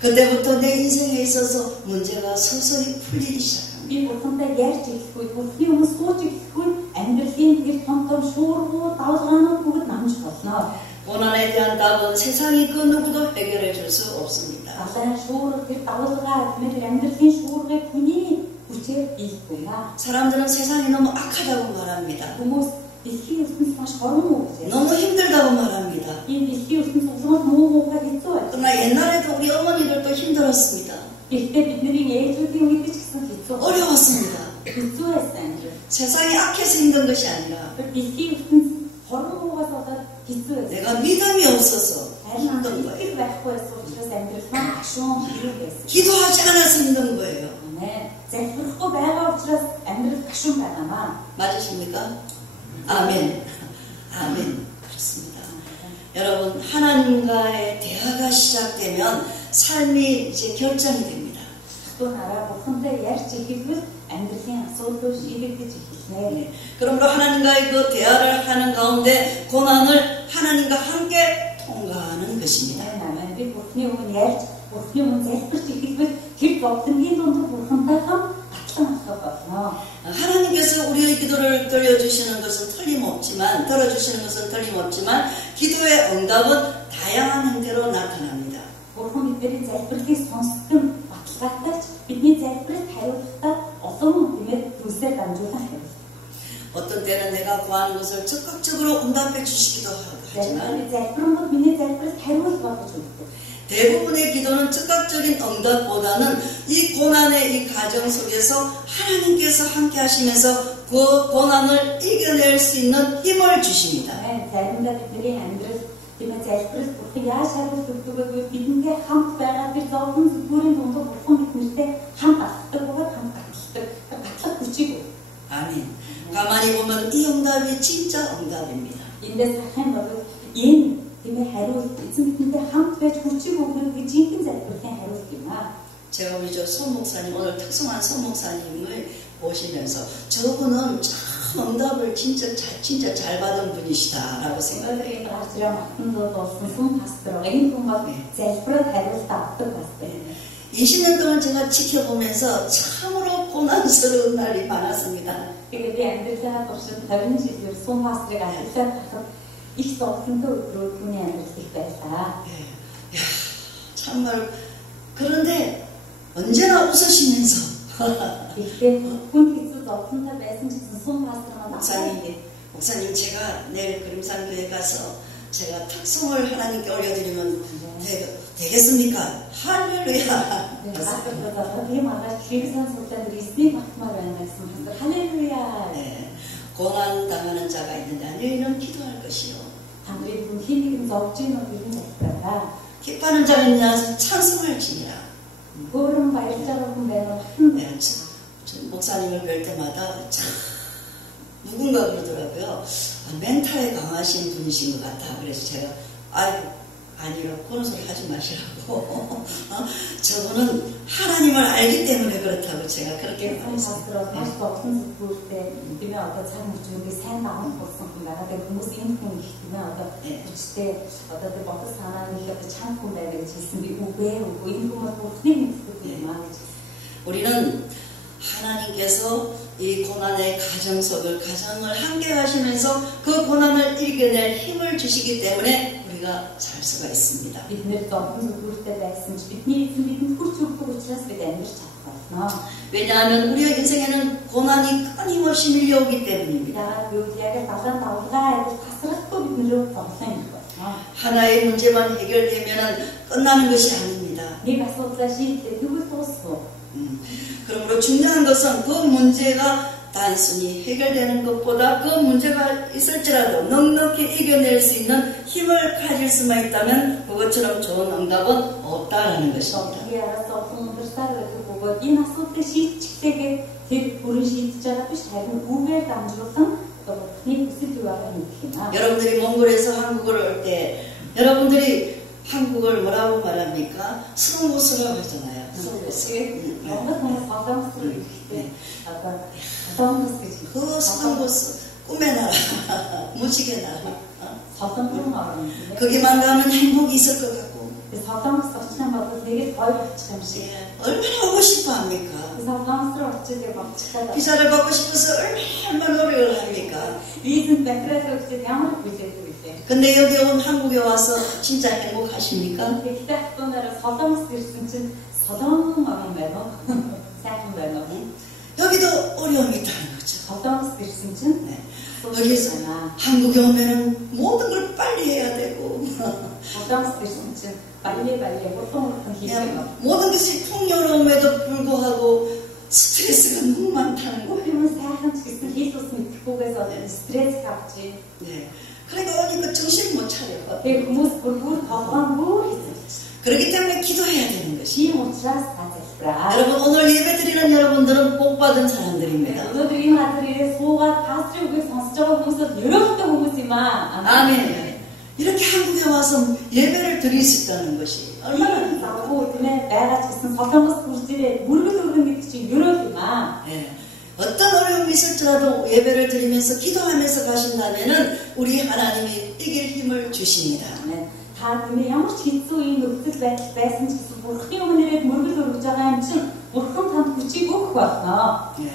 그때부터 내 인생에 있어서 문제가 서서히 풀리기 시작합니다. Би Бурхантай ярьж эхлэх үед, Бурхны өмнө сууж эхлэх үед амьдралын тэр том шуургууд, давалгаанууд бүгд намж болно. 고난에 대한 답은 세상이 그 누구도 해결해 줄 수 없습니다. Далайн шуурга тэр давалгаа тийм ээ амьдралын шуургыг хүний хүчээр ийхгүй. 사람들은 세상이 너무 악하다고 말합니다. Хүмүүс дэлхийн ертөнцийн маш хорон уу гэж. 너무 힘들다고 말합니다. Энэ дэлхийн ертөнцийн улсууд муу муухай хэцүү байна. 그러나 옛날에도 우리 어머니들도 힘들었습니다. Гэхдээ бидний ээжүүдийн үед ч гэсэн хэцүү. 어려웠습니다. хэцүү байсан. 세상이 악해서 힘든 것이 아니라 Дэлхийн ертөнц хорон уугаас болоод хэцүү байсан. 내가 믿음이 없어서 Харин 힘든 итгэл 거예요. байхгүй учраас амьдрал маань ашуун хэрэг байсан. 기도하지 않아서 힘든 거예요. залбирахгүй байгаа учраас амьдрал гашуун байнамаа. 맞으십니까? 아멘. 아멘. 그렇습니다. 여러분, 하나님과의 대화가 시작되면 삶이 이제 결정이 됩니다. 또 나라 бурхантай ярьж ихэвэл амьдралын асуудлууд шийдэгдэж эхэлнэ. 네. 그러므로 하나님과의 그 대화를 하는 가운데 고난을 하나님과 함께 통과하는 것입니다. Намайг би бурхны өмнө ярьж, бурхны өмнө залбирч ихэвэл тэр зовлонгийн дунд бурхантай хам атлан алхах болно. 하나님께서 우리의 기도를 들려주시는 것은 틀림없지만, 들어주시는 것은 틀림없지만, 기도의 응답은 다양한 형태로 나타납니다. Бурхан бидний залбирлыг сонсдог нь баталгаатай ч бидний залбиралд хариулахдаа олон тиймээ зүйлсээр дамжуулан хариулдаг. 어떤 때는 내가 구하는 것을 적극적으로 응답해 주시기도 하지만, залбирангууд миний залбиралд хариулт болгож өгдөг. 대부분의 기도는 즉각적인 응답보다는 이 고난의 이 과정 속에서 하나님께서 함께 하시면서 그 고난을 이겨낼 수 있는 힘을 주십니다. Заримдаа бидний амьдрал тиймээ залбирал бурхан яаж хариулт өгдөг вэ? Бидэнтэй хамт байгаа тэр зовлон зүгүүрийн дунд бурхан биднэртэй хамт алхдаг бөгөөд хамт гатлах хүчийг өг. 아멘. 가만히 보면 이 응답이 진짜 응답입니다. Эндээс харах юм бол энэ тиймээ хариулт эзэн бидэнтэй хамт байж хүчийг өгнө гэж жинхэнэ залбирлын хариулт юм аа. 제가 우리 손 목사님, 오늘 특성한 손 목사님을 보시면서 저분은 참 응답을 진짜 잘 받은 분이시다라고 생각해요. Энэ гарчраа матнууд болсон сүм пастор энэ хүн бол залбирал хариулт авдаг пастор. 20년 동안 제가 지켜보면서 참으로 고난스러운 날이 많았습니다. Тэгээд би амьдралаа туршид 50 жилээр сүм пастрыг ажиллаад хахад их зовлонтой өдрүүд түүний амьдрал их байлаа. 야, 정말 그런데 언제나 웃으시면서 Гэхдээ хүн хэцүү зовлонтой байсан ч гэсэн сүм пастор маань 목사님 제가 내일 그림산교회 가서 제가 특송을 하나님께 올려드리면 되겠습니까? 할렐루야. би маргааш шигсэн суултанд эснийг батмаар байна гэсэн пастор 할렐루야. 네, 고난 당하는 자가 있는데 너희는 기도할 것이요. 당들이 분 힘이 적지 않는 자들아. 기뻐하는 자가 있냐 찬송할지니라. 그런 말자라고 내가 네, 목사님을 뵐 때마다 참 누군가 그러더라고요. 멘탈에 강하신 분이신 것 같다. 그래서 제가 아니요, 그런 소리 하지 마시라고. 저분은 하나님을 알기 때문에 그렇다고 제가 그렇게 말했어요. 다시 없은 때 믿으면 어떤 참 우리 새 나온 것은 나가 된 무슨 인품 있으면 어떤 그때 어떤 어떤 사람이 어떤 참 공부를 했으면 우배 우고 인품을 보내는 그거만 우리는 하나님께서 이 고난의 가정을 함께 하시면서 그 고난을 이겨낼 힘을 주시기 때문에 우리가 살 수가 있습니다. 왜냐하면 우리의 인생에는 고난이 끊임없이 밀려오기 때문입니다. 하나의 문제만 해결되면 끝나는 것이 아닙니다. 그러므로 중요한 것은 그 문제가 단순히 해결되는 것보다 그 문제가 있을지라도 넉넉히 이겨낼 수 있는 힘을 가질 수만 있다면 그것처럼 좋은 응답은 없다라는 것입니다. 여러분들이 몽골에서 한국을 올 때 여러분들이 한국을 뭐라고 말합니까? 스롱고스라고 하잖아요. 그 스롱고스 꿈의 나라, 무식의 나라. 거기만 가면 행복이 있을 것 같고. 얼마나 오고 싶어 합니까? 비자를 받고 싶어서 얼마나 노력을 합니까? 근데 여기 온 한국에 와서 진짜 행복하십니까? 여기 여기도 어려움이 있다는 거죠. Хотоос ирсэн чинь 네. асуудал 여기서 байна. 한국에 오면은 모든 걸 빨리 해야 되고 Хотоос ирсэн чинь баялаа уртан хийх юм. 그냥 모든 것이 풍요로움에도 불구하고 스트레스가 너무 많다는 Бүх 거예요. юм сайхан ч гэсэн хийх ус мэдхгүйгээс стресс авч 네. 그러니까 오니까 정신 못 차려요. тэгээ хүмүүс бүр толгоон хийсэн. 그렇기 때문에 기도해야 되는 것이. Тийм учраас та залбираа. 여러분 오늘 예배 드리는 여러분들은 복 받은 사람들입니다. Өнөөдөр энэ газар ирээ суугаад пастрын үгийг сонсож байгаа хүмүүсд ерөөхдөө хүмүүс юм аа. 아멘. 이렇게 한국에 와서 예배를 드릴 수 있다는 것이 얼마나 Завгүй тийм ээ байгаа ч гэсэн солонгос төрж ирээ мөргөл өргөн гэдэг чинь ерөөх юм аа. 예. 어떤 어려움이 있을지라도 예배를 드리면서 기도하면서 가신다면은 우리 하나님이 이길 힘을 주십니다. Та тийм ээ ямар ч хэцүү ийм нөхцөл байдал байсан ч гэсэн Бурхны өмнөрөөд мөргөл өргөж байгаа юм чинь Бурхан танд хүчийг өгөх болно. 예.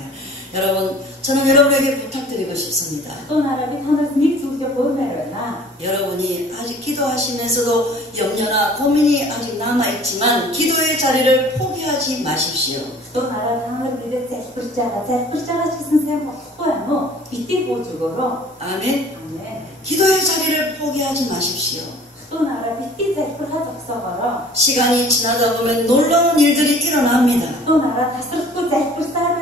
여러분, 저는 여러분에게 부탁드리고 싶습니다. 또 나라 би танаас нэг зүйлээ гуймаар байна. 여러분이 아직 기도하시면서도 염려나 고민이 아직 남아있지만 기도의 자리를 포기하지 마십시오. 또 나라 та нар бидээ залбирч байгаа ч гэсэн сайн болохгүй юм уу? Битгий бууж өгөөрөө. 아멘. 아멘. 기도의 자리를 포기하지 마십시오. 또 나라 битгий залбирхаа зогсоогоороо. 시간이 지나다 보면 놀라운 일들이 일어납니다. 또 나라 тасралтгүй залбирсаар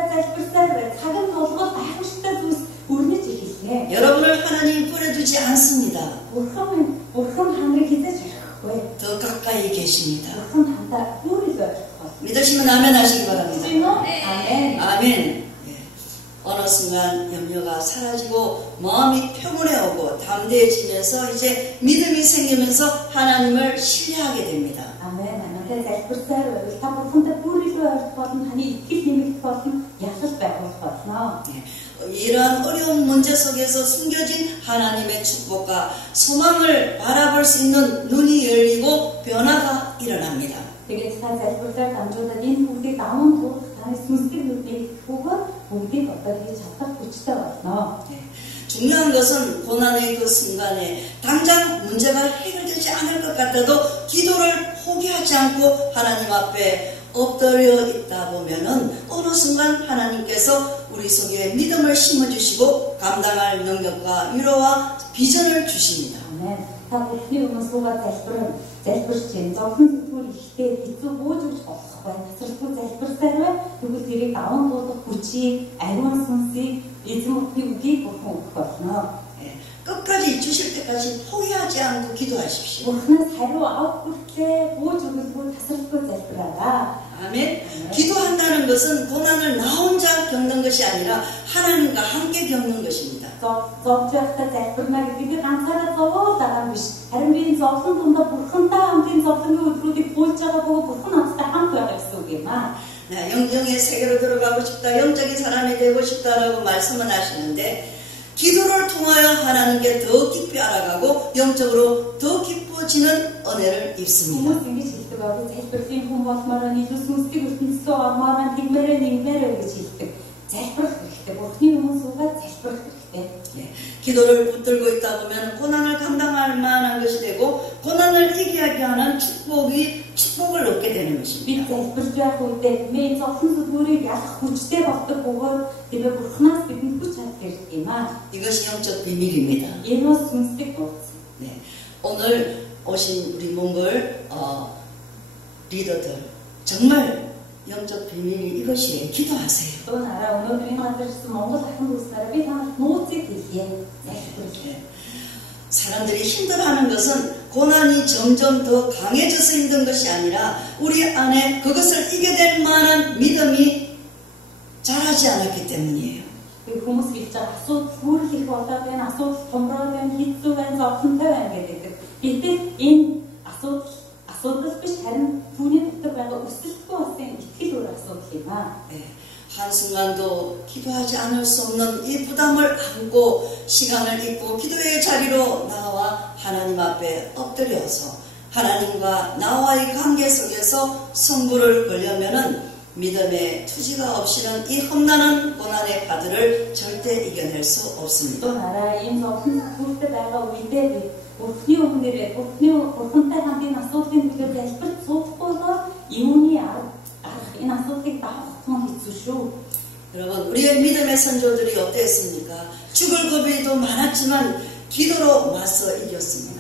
цаг은 толгой гайхамшигтай зүйлс өрнөж эхэлнэ. 여러분을 하나님 버려두지 않습니다. Бурхан хандрыг хизээж орхихгүй. 더 가까이 계십니다. Бурхан хандаа бүрийг орхихгүй. 믿으시면 아멘 하시기 바랍니다. Тийм үү? 아멘. 아멘. 예. 어느 순간 염려가 사라지고 마음이 평온해 오고 담대해지면서 이제 믿음이 생기면서 하나님을 신뢰하게 됩니다. 아멘. 아멘. залбирсаар байвал та Бурхантай бүрийг орхих болно. Таны итгэл нэмэгдэх болно. Ялалт байх болно. 예. 이러한 어려운 문제 속에서 숨겨진 하나님의 축복과 소망을 바라볼 수 있는 눈이 열리고 변화가 일어납니다. Тэгээд та залбирсаар дамжуулаад энэ бүгдийг даван туурах таны сүнслэг нүдийг өгөөд бүгдийг одоо хийж чадах хүчтэй болно. 예. 중요한 것은 고난의 그 순간에 당장 문제가 해결되지 않을 것 같아도 기도를 포기하지 않고 하나님 앞에 엎드려 있다 보면은 어느 순간 하나님께서 우리 속에 믿음을 심어주시고 감당할 능력과 위로와 비전을 주십니다. 아멘. Та бүхний өмнө суугаад залбирч чинь зовлон сэтгүүр ихтэй хэцүү бууж өгч болохгүй. Тасралтгүй залбирсаар бай. Тэгвэл тэрийг даван туулах хүчийг, ариун сүнсийг, эзэн Бурхны үгийг Бурхан өгөх болно. 예. 끝까지 주실 때까지 포기하지 않고 기도하십시오. Бурханаас хариу авах хүртлээр бууж өгөлгүй тасралтгүй залбираарай. 아멘. 기도한다는 것은 고난을 나 혼자 겪는 것이 아니라 하나님과 함께 겪는 것입니다. Зовж байхдаа залбирна гэдэг би ганцаараа зовоод байгаа юм биш. Харин би энэ зовлон дундаа Бурхантай хамт энэ зовлонгийн өдрүүдийг гуйж байгаа бөгөөд Бурхан намтай хамт байгаа гэсэн үг юм аа. 네, 영적인 세계로 들어가고 싶다, 영적인 사람이 되고 싶다라고 말씀을 하시는데 기도를 통하여 하나님께 더 깊이 알아가고 영적으로 더 깊어지는 은혜를 입습니다. Хүмүүс ингэж хэлдэг аа залбирлын хүн болмоор нийлүү сүнслэг ертөнцийн ормоор тэгмээрээ гэж хэлдэг. Залбирх хэрэгтэй. Бурхны өмнө суугаад залбирх хэрэгтэй. 네, 기도를 붙들고 있다 보면 고난을 감당할 만한 것이 되고 고난을 이기하게 하는 축복을 얻게 되는 Бид 것입니다. залбирж байх үедээ мен зовхон зүгүүрийг ялах хүчтэй болдог бөгөөд тэгээ Бурханаас бидэнд хүч чаддаг юм аа. 이것이 영적 비밀입니다. Энэ бас сүнслэг нууц. 네, 오늘 오신 우리 몽골 리더들 정말 영적 비밀이 이것이에요. 기도하세요. 또 나라 өнөөдөр энэ газар ирсэн Монгол ахын дүүснараа би танаас нууцыг хэлье. Залбирch. 사람들이 힘들어하는 것은 고난이 점점 더 강해져서 힘든 것이 아니라 우리 안에 그것을 이겨낼 만한 믿음이 자라지 않았기 때문이에요. Хүмүүс хэлж байгаа асуудал бүрл их болоод байна, асуудал томроод байна, хэцүү байна, зовлонтой байна гэдэг. Гэтэл энэ асуудал биш харин түүний дотор байгаа өсөлтгүй болсон итгэл өөр асуудал юм аа. 네, 한순간도 기도하지 않을 수 없는 이 부담을 안고 시간을 잊고 기도의 자리로 나와 하나님 앞에 엎드려서 하나님과 나와의 관계 속에서 승부를 걸려면은 믿음의 투지가 없이는 이 험난한 고난의 파도를 절대 이겨낼 수 없습니다. 또 나라 ийм зовлон бүртээ байгаа үедээ би Бурхны өмнөрөө Бурхантай хамт энэ асуудлын төлөө залбирч суухгүй бол юуны арга энэ асуудлыг давах том хэцүү шүү. 여러분, 우리의 믿음의 선조들이 어땠습니까? 죽을 고비도 많았지만 기도로 맞서 이겼습니다.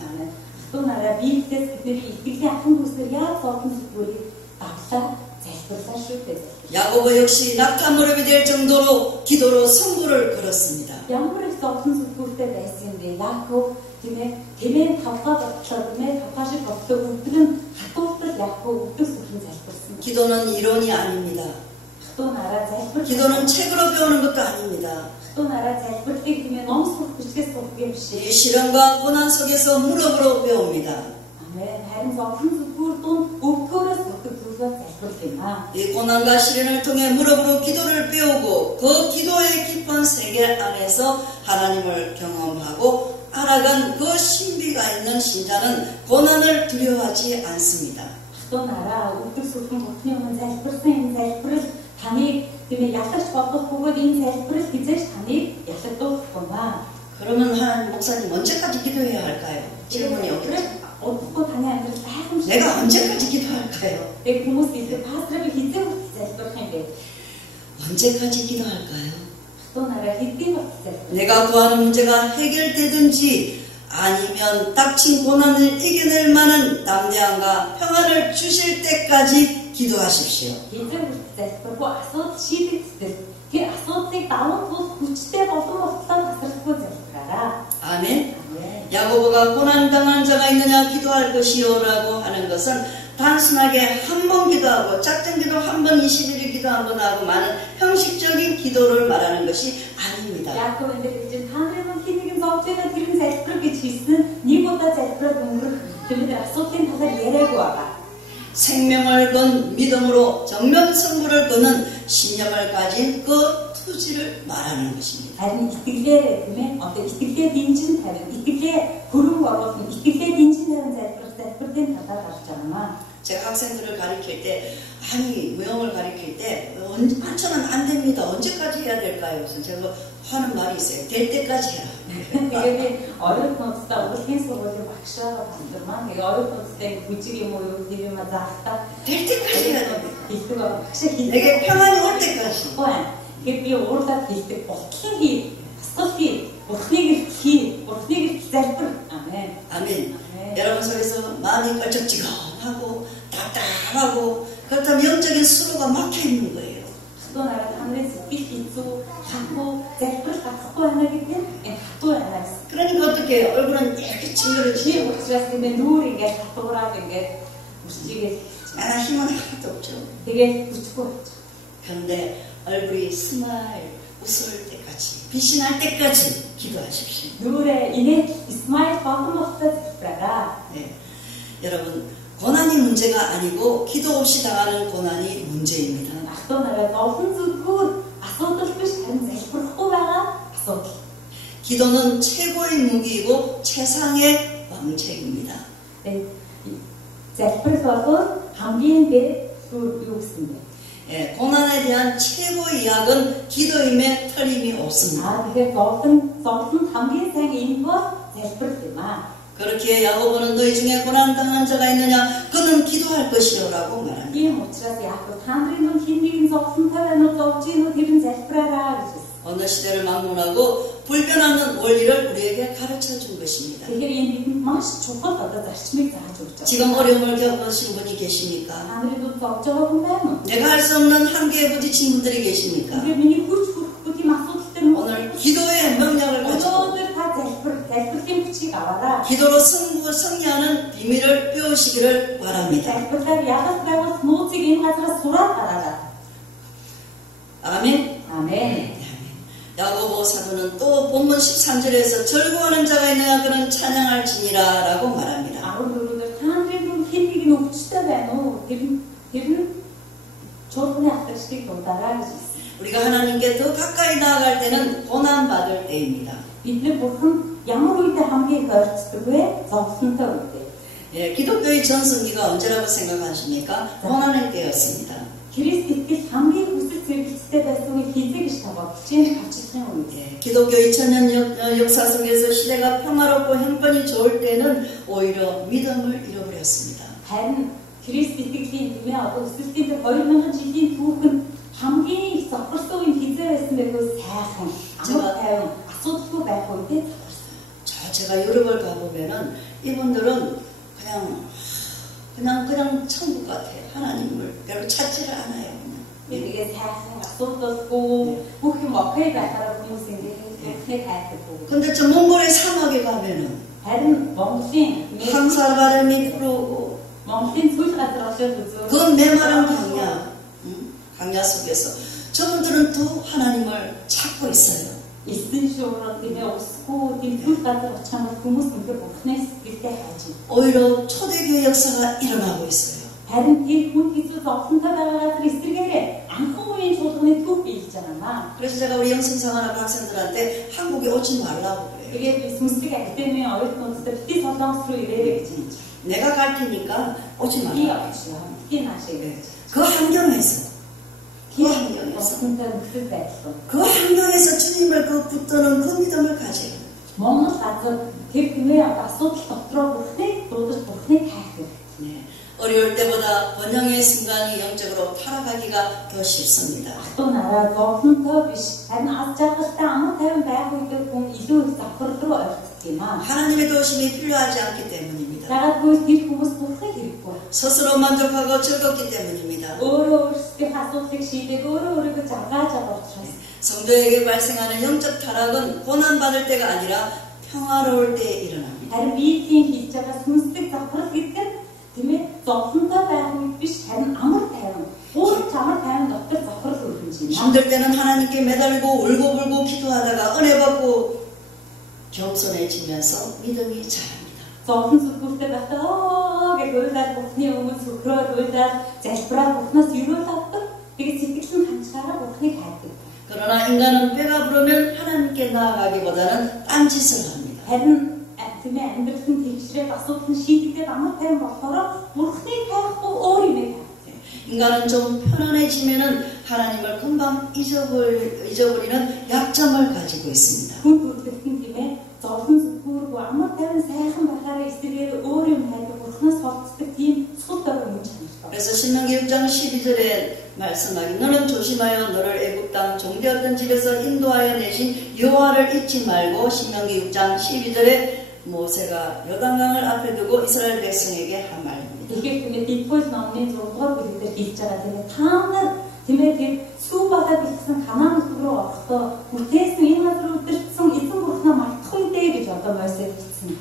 Хатуу нараа Библиэс бидний итгэлийн ахын бүсээр яаж зовлон зүгээрийг давлаа залбирлаа шүү дээ. 야고보 역시 낙타 무릎이 될 정도로 기도로 승부를 걸었습니다. Ямар их зовлон зүгүүртэй байсан юм бэ? Яаков тэмээ тавхаа бодлоо тэмээ тавхаа шиг бодлоо өгдөг нь хатуутал Яаков өгдөг сүрхэн залбирсан. 기도는 이론이 아닙니다. Хатуу нараа залбир. 기도는 책으로 배우는 것도 아닙니다. Хатуу нараа залбирлыг тэмээ ном сурах бичгээс сурах юм шиг. 이 시련과 고난 속에서 무릎으로 배웁니다. 아멘. харин зовлон зүгүүр дунд өвгөөрөөс өгдөг зүйлээ залбирх юм аа. 이 고난과 시련을 통해 무릎으로 기도를 배우고 그 기도의 깊은 세계 안에서 하나님을 경험하고 알아간 그 신비가 있는 신자는 고난을 두려워하지 않습니다. Хатуу нараа өгдөг сүрхэн бүхний өмнө залбирсан энэ залбирал таныг тэмээ ялгаж бодохгүйгээр энэ залбирал хизээж таныг ялгадуулахгүй маа. 그러면 하나님 목사님 언제까지 기도해야 할까요? 질문이 오겠죠. Удахгүй таны амьдрал гайхамшиг. 내가 언제까지 기도할까요? Тэг хүмүүс хэлдэг пастрыг хизээ хүртэл залбирх юм бэ? 언제까지 기도할까요? Хатуу нараа хэдий хүртэл залбирх. 내가 구하는 문제가 해결되든지 아니면 닥친 고난을 이겨낼 만한 담대함과 평안을 주실 때까지 기도하십시오. Хизээ хүртэл залбирхгүй асуудал шийдэгддэг. Тэр асуудлыг даван тул хүчтэй болон болтлоо тасрахгүй залбираараа. 아멘. 야고보가 고난당한 자가 있느냐 기도할 것이요라고 하는 것은 단순하게 한 번 기도하고 작전 기도 한 번 21일 기도 한 번 하고 많은 형식적인 기도를 말하는 것이 아닙니다. Яаков энэ гэж та нарын хин нэгэн зовж байгаа тэр нь залбир гэж хэлсэн нэг удаа залбираад өнгөрөх тэр асуудлын талаар яриаггүй байгаа. 생명을 건 믿음으로 정면 승부를 거는 신념을 가진 그 투지를 말하는 것입니다. Харин итгэлээр тийм ээ одоо итгэлээр дэмжин тавина итгэлээ хөрөнгө оруулах итгэлээр дэмжин тавин залбирын талаар гарч байгаа маа. 제가 학생들을 가르칠 때 아니 무용을 가르칠 때 한참은 안 됩니다. 언제까지 해야 될까요? 그래서 제가 하는 말이 있어요. 될 때까지 해라. Тэгээд оюут нууцтай урлагийн сургуулийн багшаа хамтар маань тэгээд оюут нууцтай бүжиг юм уу юу тийм юм заахта 될 때까지 해야 됩니다. хэлдэг багшаа хэлдэг. 내게 평안이 올 때까지. Тэгээд би уурлаад хэлдэг болтлын хий асуулт хий бурхныг залбир. 아멘. 아멘. 여러분 속에서 마음이 껄쩍지근하고 답답하고 그렇다면 영적인 수로가 막혀 있는 거예요. Хатуу нараа танай сэтгэл хэцүү хатуу залбирах гацхгүй байна гэдэг энэ хатуу байна. 그러니까 어떻게 해요? 얼굴은 이렇게 Чи 찡그러지죠. учраас тийм нүүр ингээд хатуураад ингээд үсчигээ 아, 힘은 하나도 없죠. тэгээд бүчгүй болчих. 그런데 얼굴이 스마일 웃을 때까지 빛이 날 때까지 기도하십시오. Нүрээ инээд Исмаил болон болтой залбираа. 네. 여러분 고난이 문제가 아니고 기도 없이 당하는 고난이 문제입니다. Хатуу нараа зовлон зүгүүр асуудал биш харин залбирахгүй байгаа асуудал. 기도는 최고의 무기이고 최상의 왕책입니다. Залбирал бол хамгийн дээд юу гэсэн бэ? 예, 고난에 대한 최고의 약은 기도임에 틀림이 없습니다. Тэгэхээр зовлон хамгийн сайн энэ бол залбирал юм аа. 그렇게 야고보는 너희 중에 고난당한 자가 있느냐? 그는 기도할 것이요라고 말합니다. Тийм учраас Яаков та нарын мөн хэн нэгэн зовлонтой байна уу зовж ийн үү тэр нь залбираараа гэж. 어느 시대를 막론하고 불변하는 원리를 우리에게 가르쳐 준 것입니다. Тэгэхээр энэ бидэнд маш чухал одоо зарчмыг зааж өгч байгаа. 지금 어려움을 겪으신 분이 계십니까? Та нарын дунд зовж байгаа хүн байна уу? 내가 할 수 없는 한계에 부딪힌 분들이 계십니까? Тэгэхээр миний хүч хүрэхгүй тийм асуудалтай юм уу? 오늘 기도의 능력을 가지고 өнөөдөр та залбирлын хүчийг аваараа. 기도로 승리하는 비밀을 배우시기를 바랍니다. Залбирлаар ягас байгуулах нууцыг энэ газраас сураад гараараа. 아멘. 아멘. 야고보 사도는 또 본문 13절에서 절구하는 자가 있느냐 그는 찬양할지니라라고 말합니다. 14-р та нарын дунд хэн нэгэн өвчтэй байна уу? Тэр нь чуулганы ахлагчдыг дуудаараа гэж хэлсэн. 우리가 하나님께 더 가까이 나아갈 때는 고난 받을 때입니다. Бидний бурхан ямар үедээ хамгийн их ойрцдог вэ? Зовлонтой үедээ. 예, 기독교의 전승기가 언제라고 생각하십니까? 고난의 때였습니다. Христ итгэл хамгийн хүсэл зэрэгцтэй байсан үе хизээ гэж та бодож байна хачихсан үед. 예, 기독교 2000년 역사 속에서 시대가 평화롭고 형편이 좋을 때는 오히려 믿음을 잃어버렸습니다. харин Христ итгэлийн тийм ээ одоо өсөлтийн 2000 жилийн түүхэнд хамгийн их завхарсан үе хизээ мэргүй сайхан, амар тайван, асуудалгүй байх үедээ 자, 제가 유럽을 가보면은 이분들은 그냥 천국 같아요. 하나님을 별로 찾지를 않아요. 이게 сайхан, асуудалгүй, бүх юм окей байхаараа хүмүүс ингээд хайдаг. 근데 저 몽골의 사막에 가면은 харин Монголын 항상 바람이 불어오고 Монголын сүүл газар очоод үзөө. 그 메마른 강야 속에서 저분들은 또 하나님을 찾고 있어요. Эссэн шуурга тийм усгүй тийм сүүл газар очихсан хүмүүс үнээр Бурхнаас сэтгэлтэй хайж байна. 오히려 초대교회 역사가 일어나고 있어요. харин тэр хүн Иесус олонтой байгаа газар эсрэгээрээ анхан үеийн чуулганы төв биелж байгаа. 그래서 제가 우리 영성상하나 학생들한테 한국에 오지 말라고 그래요. Тэгээд сүнслэг академийн оюутнуудад бити солонгос руу ирээрэй гэж хэлж. 내가 갈 테니까 오지 Би 말라고. очиж бити наашаа гэж. 그 환경에서 그 환경에서 주님을 붙드는 그 믿음을 가져요. Монгол газар тэр хэмээ асуудал дотроо Бурхныг дуудаж Бурхныг хайх. 네. 어려울 때보다 번영의 순간이 영적으로 타락하기가 더 쉽습니다. Хатуу нараа зовлонтой биш. харин аз жаргалтай амар тайван байх үед хүн илүү их завхар руу ойртдог юм аа. 하나님의 도우심이 필요하지 않기 때문입니다. Ягаггүй тэр хүмүүс Бурхныг хэрэггүй. 스스로 만족하고 즐겁기 때문입니다. Өөрөө өөрсдийн асуудлыг шийдэг, өөрөө өөрийгөө жаргаж байгаа учраас. 성도에게 발생하는 영적 타락은 고난받을 때가 아니라 평화로울 때에 일어납니다. харин биеийн хийж байгаа сүнслэг завхар гэдэг нь тийм ээ зовлонтой байх үед биш харин амар тайван. Өөр амар тайван дотор завхар өргөж байна. 힘들 때는 하나님께 매달리고 울고불고 기도하다가 은혜 받고 겸손해지면서 믿음이 자랍니다. Зовлон зүгүүртэй байхдаа гэж уйлаад Бурхны өмнө сүхрөөд уйлаад залбираад Бурхнаас юрол авдаг. Тэгээд сэтгэл нь ханчаараа Бурхныг хайдаг. 그러나 인간은 배가 부르면 하나님께 나아가기보다는 딴짓을 합니다. харин тийм ээ амьдрал нь тэгшрээд асуудал нь шийдэгдээд амар тайван болохоор Бурхныг хайхгүй өөр юм байна. 인간은 좀 편안해지면은 하나님을 금방 잊어버리는 약점을 가지고 있습니다. Хүн төрөлхтөн тийм ээ зовлон зүгүүргүй амар тайван сайхан байхаараа эсрэгээр өөр юм хайдаг Бурхнаас холддог тийм сул дорой юм чанартай. 그래서 신명기 6장 12절에 말씀하기 너는 조심하여 너를 애굽 땅 종되었던 집에서 인도하여 내신 여호와를 잊지 말고 신명기 6장 12절에 모세가 요단강을 앞에 두고 이스라엘 백성에게 한 말입니다. Тэгэхээр тийм ээ Библи номны 6-р бүлгээр хэлж байгаа тийм ээ та нар тийм ээ тэр сүү багаад ирсэн Ханаан нутг руу орохдоо бүтээсэн энэ газар өдөртсөн эзэн Бурхнаа мартах үедээ гэж одоо Мойсед хэлсэн.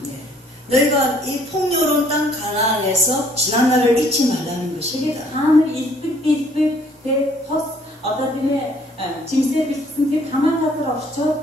너희가 이 풍요로운 땅 가나안에서 지난 날을 잊지 말라는 Тэгээд 것입니다. та нар илбэг тэр тос одоо тийм ээ жимсээр бэлдсэн тэр Ханаан газар орчоод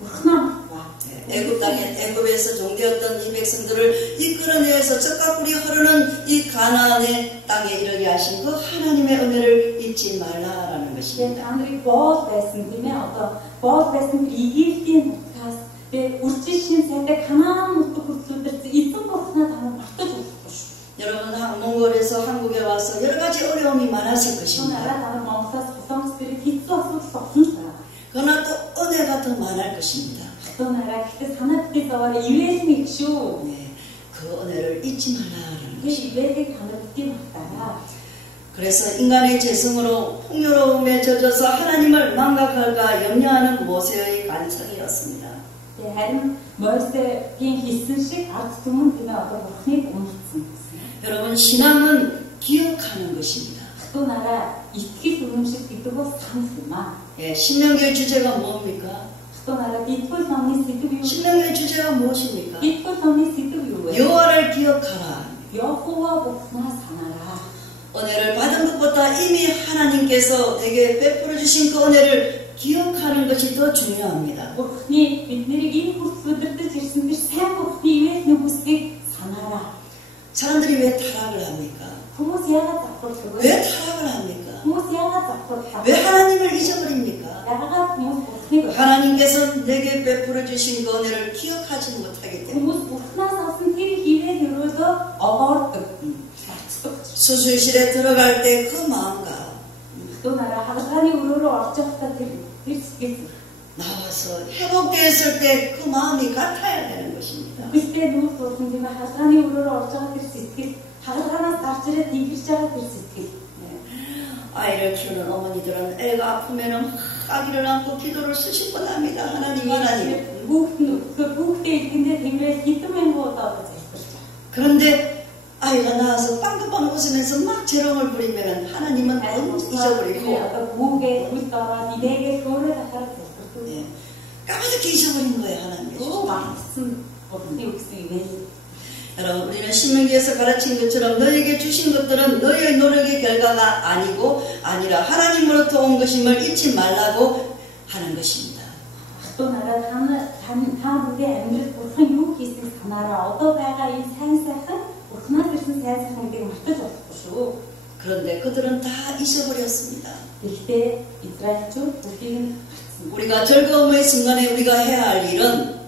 Бурхнаа мартваа. 애굽에서 종되었던 이 백성들을 이끌어내서 젖과 꿀이 흐르는 이 가나안의 땅에 이르게 하신 그 하나님의 은혜를 잊지 말라라는 Тэгээд 것입니다. та нарыг боол байсан тийм ээ одоо боол байсан Египтийн нутгаас тэгээд үржил шин сайтай Ханаан нутаг хүртэл эзэн Бурхнаа та нар мартаж болохгүй шүү. 여러분 몽골에서 한국에 와서 여러 가지 어려움이 많았을 Шунараа 것입니다. та нар Монголоос Солонгос дээрээ хэцүү асуудал болсон байна. 그러나 또 은혜가 더 많을 것입니다. Хатуу нараа гэхдээ санаад би зовоор ивэлмиг шүү. 네, 그 은혜를 잊지 말라라는 Тэр ивэлийг хамтдаа мартаа. 그래서 인간의 재성으로 풍요로움에 젖어서 하나님을 망각할까 염려하는 모세의 간청이었습니다. Тэгээд харин Мойсегийн хийсэн шиг ард түмэн тийм одоо Бурхныг умарцсан. 여러분 신앙은 기억하는 것입니다. Хатуу нараа итгэл үнэмшил гэдэг бол санах юм аа. 예, 신명기의 주제가 뭡니까? Хатуу нараа Библи номны сэдв юу? 신명기의 주제가 무엇입니까? Библи номны сэдв юу вэ? 여호와를 기억하라. 여호와 Бурхнаа санаараа. 은혜를 받은 것보다 이미 하나님께서 내게 베풀어 주신 그 은혜를 기억하는 것이 더 중요합니다. Бурхны биднийг энэ хүртэл өдөртөж ирсэн тэр сайн Бурхны ивэлний хүслийг санаараа. 사람들이 왜 타락을 합니까? Хүмүүс яагаад завхарлаг вэ? 왜 타락을 합니까? Хүмүүс яагаад завхарлаг? 왜 하나님을 잊어버립니까? Яагаад хүмүүс Бурхныг 하나님께서 내게 베풀어 주신 그 은혜를 기억하지 못하기 때문에 хүмүүс Бурхнаас авсан тэр ивэл өрөөдөө огоордог. Сарцдаг. 수술실에 들어갈 때 그 마음과 Хатуу нараа хагалгааны өрөө рүү орж явахдаа тэр сэтгэл 나와서 회복되었을 때 그 마음이 같아야 되는 것입니다. Гэхдээ нүүр тулсан тийм ээ хагалгааны өрөө рүү орж байгаа тэр сэтгэл хагалгаанаас гарч ирээд дийгэрч байгаа тэр сэтгэл. 아이를 키우는 어머니들은 애가 아프면 아기를 안고 기도를 수십 번 합니다. 하나님. Хүүхдээ ихэндээ тиймээ хэдэн мянган удаа залбирч байгаа. 그런데 아이가 나와서 빵긋빵긋 웃으면서 막 재롱을 부리면 하나님은 잊어버리고 Одоо хүүгээ үлд ороод инээгээ хөөрөө дахиад залбирдаг. 예, 까맣게 잊어버린 거예요. 하나님이. 망сан 어떻게 өгсөн юм. 여러분, 우리는 신명기에서 가르친 것처럼 너에게 주신 것들은 너의 노력의 결과가 아니라 하나님으로부터 온 것임을 잊지 말라고 하는 것입니다. То надад та бүхэн амьдрал бурхан юу хийснийг санаараа одоо байгаа энэ сайн сайхан бурханаас ирсэн сайн сайхан гэдгийг мартаж болохгүй шүү. 그런데 그들은 다 잊어버렸습니다. Гэхдээ Израильчууд бүгдийг нь мартсан. 우리가 즐거움의 순간에 우리가 해야 할 일은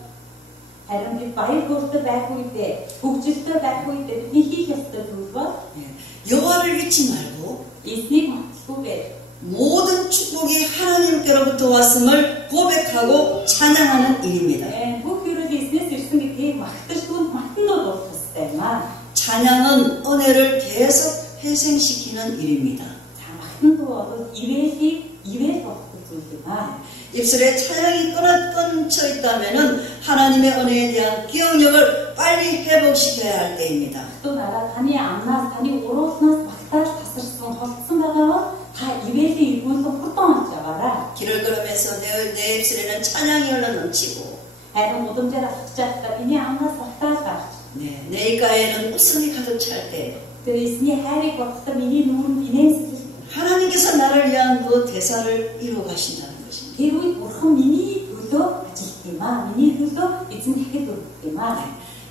Харин бид баяр хөөртэй байх үедээ, хөгжилтэй байх үедээ бидний хийх ёстой зүйл бол 여호와를 잊지 말고 эзнийг мартахгүйгээр 모든 축복이 하나님께로부터 왔음을 고백하고 찬양하는 일입니다. бүх хэрэг эзнээс ирсэн гэдгийг магтаж түнд мартандууд болох ёстой юм аа. 찬양은 은혜를 계속 회생시키는 일입니다. За магтанд бол ивэл болох зүйл юм аа. 입술에 찬양이 끊어져 있다면 하나님의 은혜에 대한 기억력을 빨리 회복시켜야 할 때입니다. 또 나라 таны амнаас таны уруулнаас магтаал тасарсан холдсон байгаа бол та ивэлийн иргүүл хурдан олж аваарай. 길을 걸으면서 내 입술에는 찬양이 흘러넘치고 Харин удамжаар алхаж байхдаа биний амнаас магтаал гарч. 내 입가에는 웃음이 가득 찰 때 Тэгээ эзний хайрыг бодохдоо миний нүүрэнд инээн сэтгэл. 하나님께서 나를 위한 그 대사를 이루어 가신다는 것입니다. Тэр үед бурхан миний төлөө ажиллах юм аа. Миний төлөө эзэн дахид өгөх юм аа.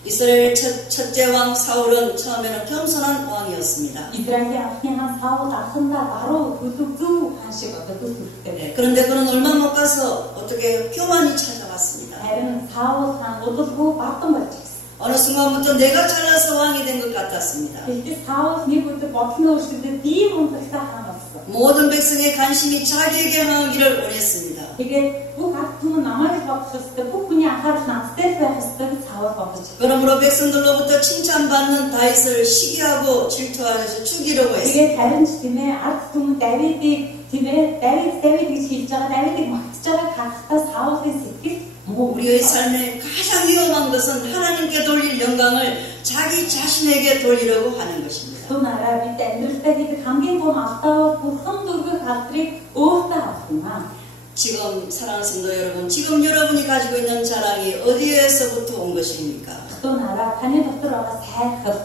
이스라엘 첫째 왕 사울은 처음에는 겸손한 왕이었습니다. 이스라엘의 анхны хаан Саул анхандаа баруун төлөв зөв хаан шиг одоо төлөвтэй. 그런데 그는 얼마 못 가서 어떻게 교만이 찾아왔습니다. Харин Саул хаан удалгүй бардам болж ирсэн. 어느 순간부터 내가 잘나서 왕이 된 것 같았습니다. Гэхдээ Саул нэг өдөр бодлоо өөрчлөлтөд би мундаг хаан болсон. 모든 백성의 관심이 자기에게 향하기를 원했습니다. Тэгээд бүх ард түмэн намайг бодох ёстой, бүх хүний анхаарал надтай байх ёстой гэж Саул бодож. 그러므로 백성들로부터 칭찬받는 다윗을 시기하고 질투하여서 죽이려고 했습니다. Тэгээд харин ч тийм ээ ард түмэн Давидыг тийм ээ Давид гэж хэлж байгаа, Давидыг магтаж байгааг харахтаа Саулын сэтгэл 우리의 삶의 가장 위험한 것은 하나님께 돌릴 영광을 자기 자신에게 돌리려고 하는 것입니다. 또 나라 бид амьдралдаа хийх хамгийн гол алдаа бол бурхан дүргэх алдрыг өөртөө авах юм аа. 지금 사랑하는 성도 여러분, 지금 여러분이 가지고 있는 자랑이 어디에서부터 온 것입니까? 또 나라 таны дотор байгаа сайхал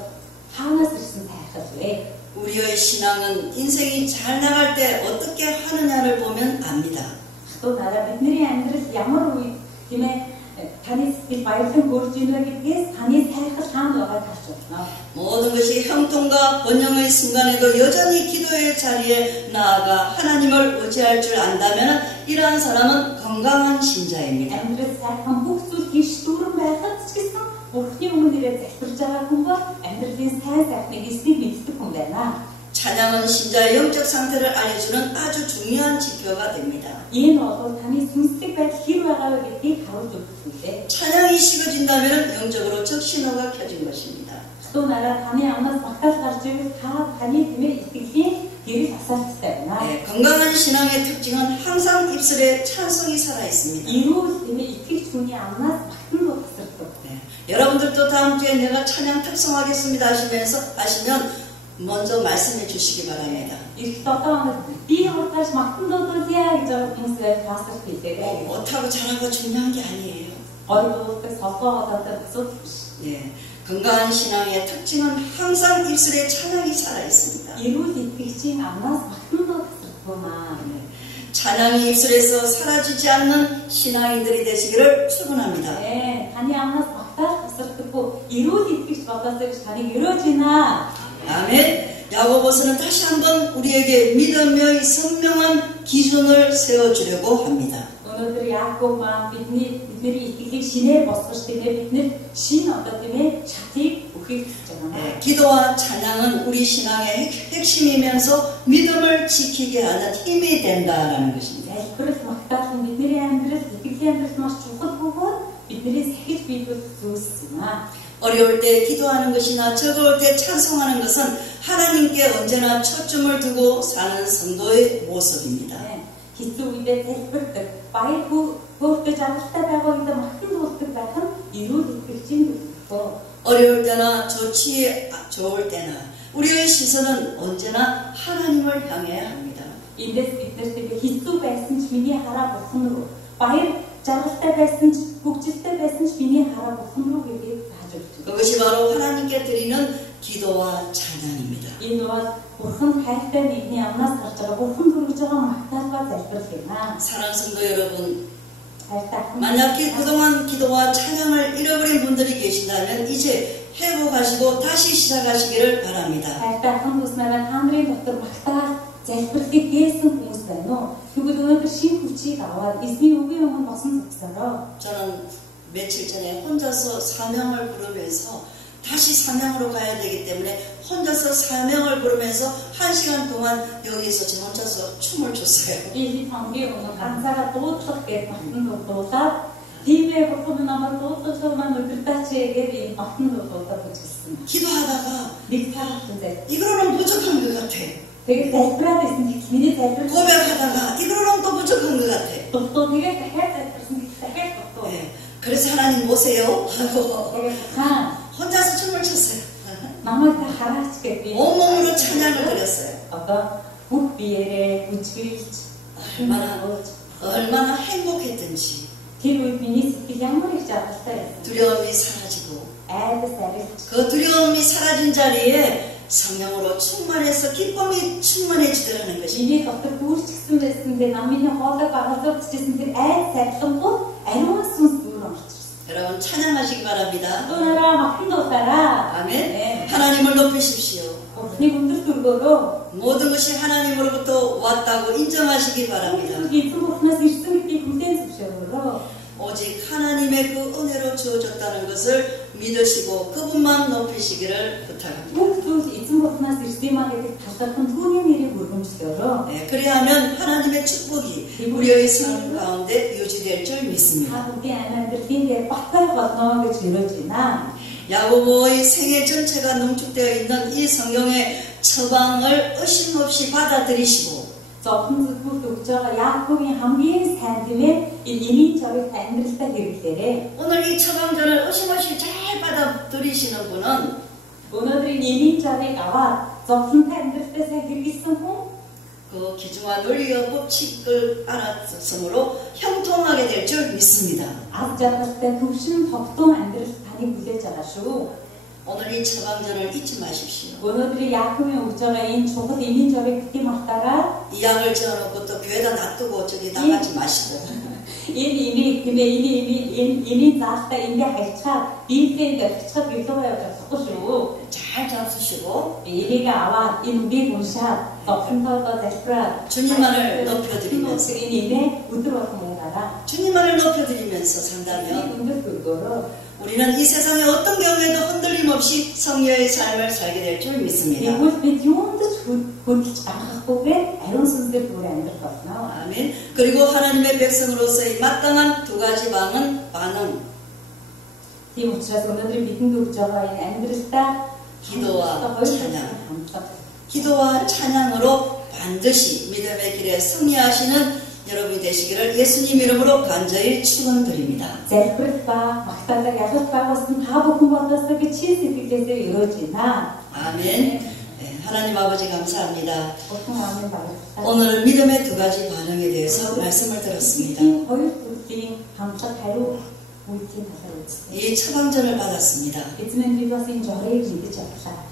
хаанаас ирсэн сайхал вэ? 우리의 신앙은 인생이 잘 나갈 때 어떻게 하느냐를 보면 압니다. 또 나라 бидний амьдрал ямар үед тийм ээ таны сэтгэл баярлан хөрж ийнэ гэдгээс таны сайхал хаана байгааг харж байна. 모든 것이 형통과 번영의 순간에도 여전히 기도의 자리에 나아가 하나님을 의지할 줄 안다면 이러한 사람은 건강한 신자입니다. Амьдрал сайхан бүх зүйл гიშ дүүрэн байхад ч гэсэн Бурхны өмнө ирээд залбирж байгаа хүн бол амьдралын сайн сайхныг эснийг мэддэг хүн байна. 찬양은 신자의 영적 상태를 알려주는 아주 중요한 지표가 됩니다. Энэ бол таны сүнслэг байдал хэр байгаа вэ гэдгийг харуулж өгөх зүйлээ. 찬양이 식어진다면 영적으로 적신호가 켜진 것입니다. 또 나라 таны амнаас магтаал гарч ирвэл та таны тэмээ итгэлийн гэрэл асаалттай байна. 건강한 신앙의 특징은 항상 입술에 찬송이 살아 있습니다. Ирүүл тэмээ итгэж хүний амнаас магтан тасардаг. 여러분들도 다음 주에 내가 찬양 특성하겠습니다 하시면 먼저 말씀해 주시기 바랍니다. Их одоо би урдаас магтан дуудуулъя гэж хүмүүсээ пастор хэлдэг. 못하고 잘하고 중요한 게 아니에요. Гой дуулдаг солгоогоо одоо асуудал биш. 예, 건강한 신앙의 특징은 항상 입술에 찬양이 살아 있습니다. Ирүүл итгэгчийн амнаас магтан дууддаг маа. 찬양이 입술에서 사라지지 않는 신앙인들이 되시기를 축원합니다. таны амнаас магтаал тасардаггүй ирүүл итгэгч болоосоо гэж таныг өрөөж байна. 아멘. 야고보서는 다시 한번 우리에게 믿음의 선명한 기준을 세워주려고 합니다. Өнөөдөр Яаков маань бидний итгэлийг шинээр босгож тэгээд бидний шинэ одоо тийм ээ шатыг өгөхийг хүсэж байна. 기도와 찬양은 우리 신앙의 핵심이면서 믿음을 지키게 하는 힘이 된다라는 것입니다. Залбирал магтаал нь бидний амьдрал итгэлийн амьдралд маш чухал бөгөөд бидний сахиж биелүүлэх зүйлс юм аа. 어려울 때 기도하는 것이나 즐거울 때 찬송하는 것은 하나님께 언제나 초점을 두고 사는 성도의 모습입니다. Хэцүү үед эндээ залбирдаг. Баяр хөөртэй жаргалтай байгаа үед махтан дуулдаг байх нь эрүүл итгэгчийн төлөвлөгөө. 어려울 때나 좋을 때나 우리의 시선은 언제나 하나님을 향해야 합니다. Эндээс бид нарт хэцүү байсан ч миний хараа бурхан руу. Баяр жаргалтай байсан ч хөгжилтэй байсан ч миний хараа бурхан руу гэдгийг зааж өгч. 그것이 바로 하나님께 드리는 기도와 찬양입니다. Энэ бол бурхан хайртай нэгний амнаас гарч байгаа бурхан төрөж байгаа магтаалгаа залбирх юм аа. 사랑하는 성도 여러분, хайртай. 만약 그동안 기도와 찬양을 잃어버린 분들이 계신다면 이제 회복하시고 다시 시작하시기를 바랍니다. хайртай хүмүүс нараа та нарын дотор магтаал залбирлыг гээсэн хүмүүс байна уу? Тэгвэл өнөөдөр шинэ хүчийг аваад эзний үгийн өмнө босон зүгсээрөө. 저는 며칠 전에 혼자서 사명을 부르면서 다시 사명으로 가야 되기 때문에 혼자서 사명을 부르면서 1시간 동안 여기서 저 혼자서 춤을 췄어요. 이 хамгийн өмнө ганцаараа дуудлах гэж магтан дуулаад тиймээ бурхан намайг дуудлах만 өдөртөөч гэдэг ийм магтан дуулаад бичсэн. 기도하다가 нэг цагт 이거로는 부족한 것 같아. тэгээд залбираад байсан гэх миний залбирал 고백하다가 이거로는 또 부족한 것 같아. дутуу тэгээд дахиад залбирсан гэх дахиад дутуу. 네. 그래서 하나님 오세요 하고 тэгээд хаа 혼자서 춤을 췄어요. намайг та хараач гэж би 온몸으로 찬양을 드렸어요. одоо бүх биеэрээ үжиглж 얼마나 행복했든지 тэр үед миний сэтгэл ямар их жаргалтай байсан. 두려움이 사라지고 айдас арилж 그 두려움이 사라진 자리에 성령으로 충만해서 기쁨이 충만해지더라는 것이 миний дотор бүрчгсэн байсан데 намын хоолой багасуулчихсан тэр айд сарилангууд ариун сүнс дүүр орчихсон. 여러분 찬양하시기 바랍니다. Өнөөдөр магтан дуулаараа. 아멘. 하나님을 높이십시오. Бурхныг өндөр түргөөрөө. 모든 것이 하나님으로부터 왔다고 인정하시기 바랍니다. Эзэн Бурхнаас ирсэн гэдгийг хүлээн зөвшөөрөөрөө. 오직 하나님의 그 은혜로 주어졌다는 것을 믿으시고 그분만 높이시기를 부탁합니다. Бүх зүйл эзэн Бурхнаас ирсэн маа гэдэг талархан түүний нэрийг өргөмжлөөрөө. 네, 그리하면 하나님의 축복이 우리의 삶 가운데 유지될 줄 믿습니다. Та бүхэн амьдралын дээр баттай болно гэж хэлж байна. 야고보의 생애 전체가 농축되어 있는 이 성경의 처방을 의심 없이 받아들이시고 Зовхон зүтгүүрт өгж байгаа Яаковын хамгийн сайн тэмээ энэ эмийн жавыг амьдралдаа хэрэглээрэй. 오늘 이 처방전을 의심 없이 잘 받아들이시는 분은 Өнөөдөр энэ эмийн жавыг аваад зовхонтой амьдралдаа сайн хэрэглэсэн хүн 그 기중한 원리와 법칙을 알았으므로 형통하게 될 줄 믿습니다. аз жаргалтай төвшин тогтун амьдрал таныг хүлээж байгаа шүү. 오늘 이 처방전을 잊지 마십시오. Өнөөдөр Яаковын өгж байгаа энэ чухал эмийн жавыг бити мартаараа 이 약을 지어놓고 또 교회다 놔두고 저기 나가지 마시고 энэ эмийг тэмээ энэ эмийн заалтаа эндээ хайчаад биеийн дээр хичээд гэлөө явж болохгүй шүү. 잘 잡수시고 Энийг аваад энэ үгийг уншаад зовхонтойгоо залбираад 주님만을 높여드리면서 энэ эмээ өдөр болгон уугаараа. 주님만을 높여드리면서 산다면 өндөр төргөөрөө 우리는 이 세상의 어떤 경우에도 흔들림 없이 성녀의 삶을 살게 될 줄 믿습니다. тэгвэл бид юунд ч хөдөлж гарахгүйгээр ариун сүнсээр бүр амьдрах болно. 아멘. 그리고 하나님의 백성으로서의 마땅한 두 가지 반응. Тийм учраас өнөөдөр бидэнд өгж байгаа энэ амьдралдаа 기도와 찬양. 기도와 찬양으로 반드시 믿음의 길에 승리하시는 여러분이 되시기를 예수님 이름으로 간절히 축원드립니다. залбирал ба магтаалаар ялгалт байгуулсан та бүхэн болоосоо би чи сэтгэлээсээ өрөөж байна. 아멘. 네, 하나님 아버지 감사합니다. Бурхан амын баярлалаа. 오늘 믿음의 두 가지 반응에 대해서 말씀을 들었습니다. Энэ хоёр төрлийн хамтлаг хариу үйлдлийн талаар үзсэн. 이 처방전을 받았습니다. Эзэн минь би бас энэ жорыг мэдэж авлаа.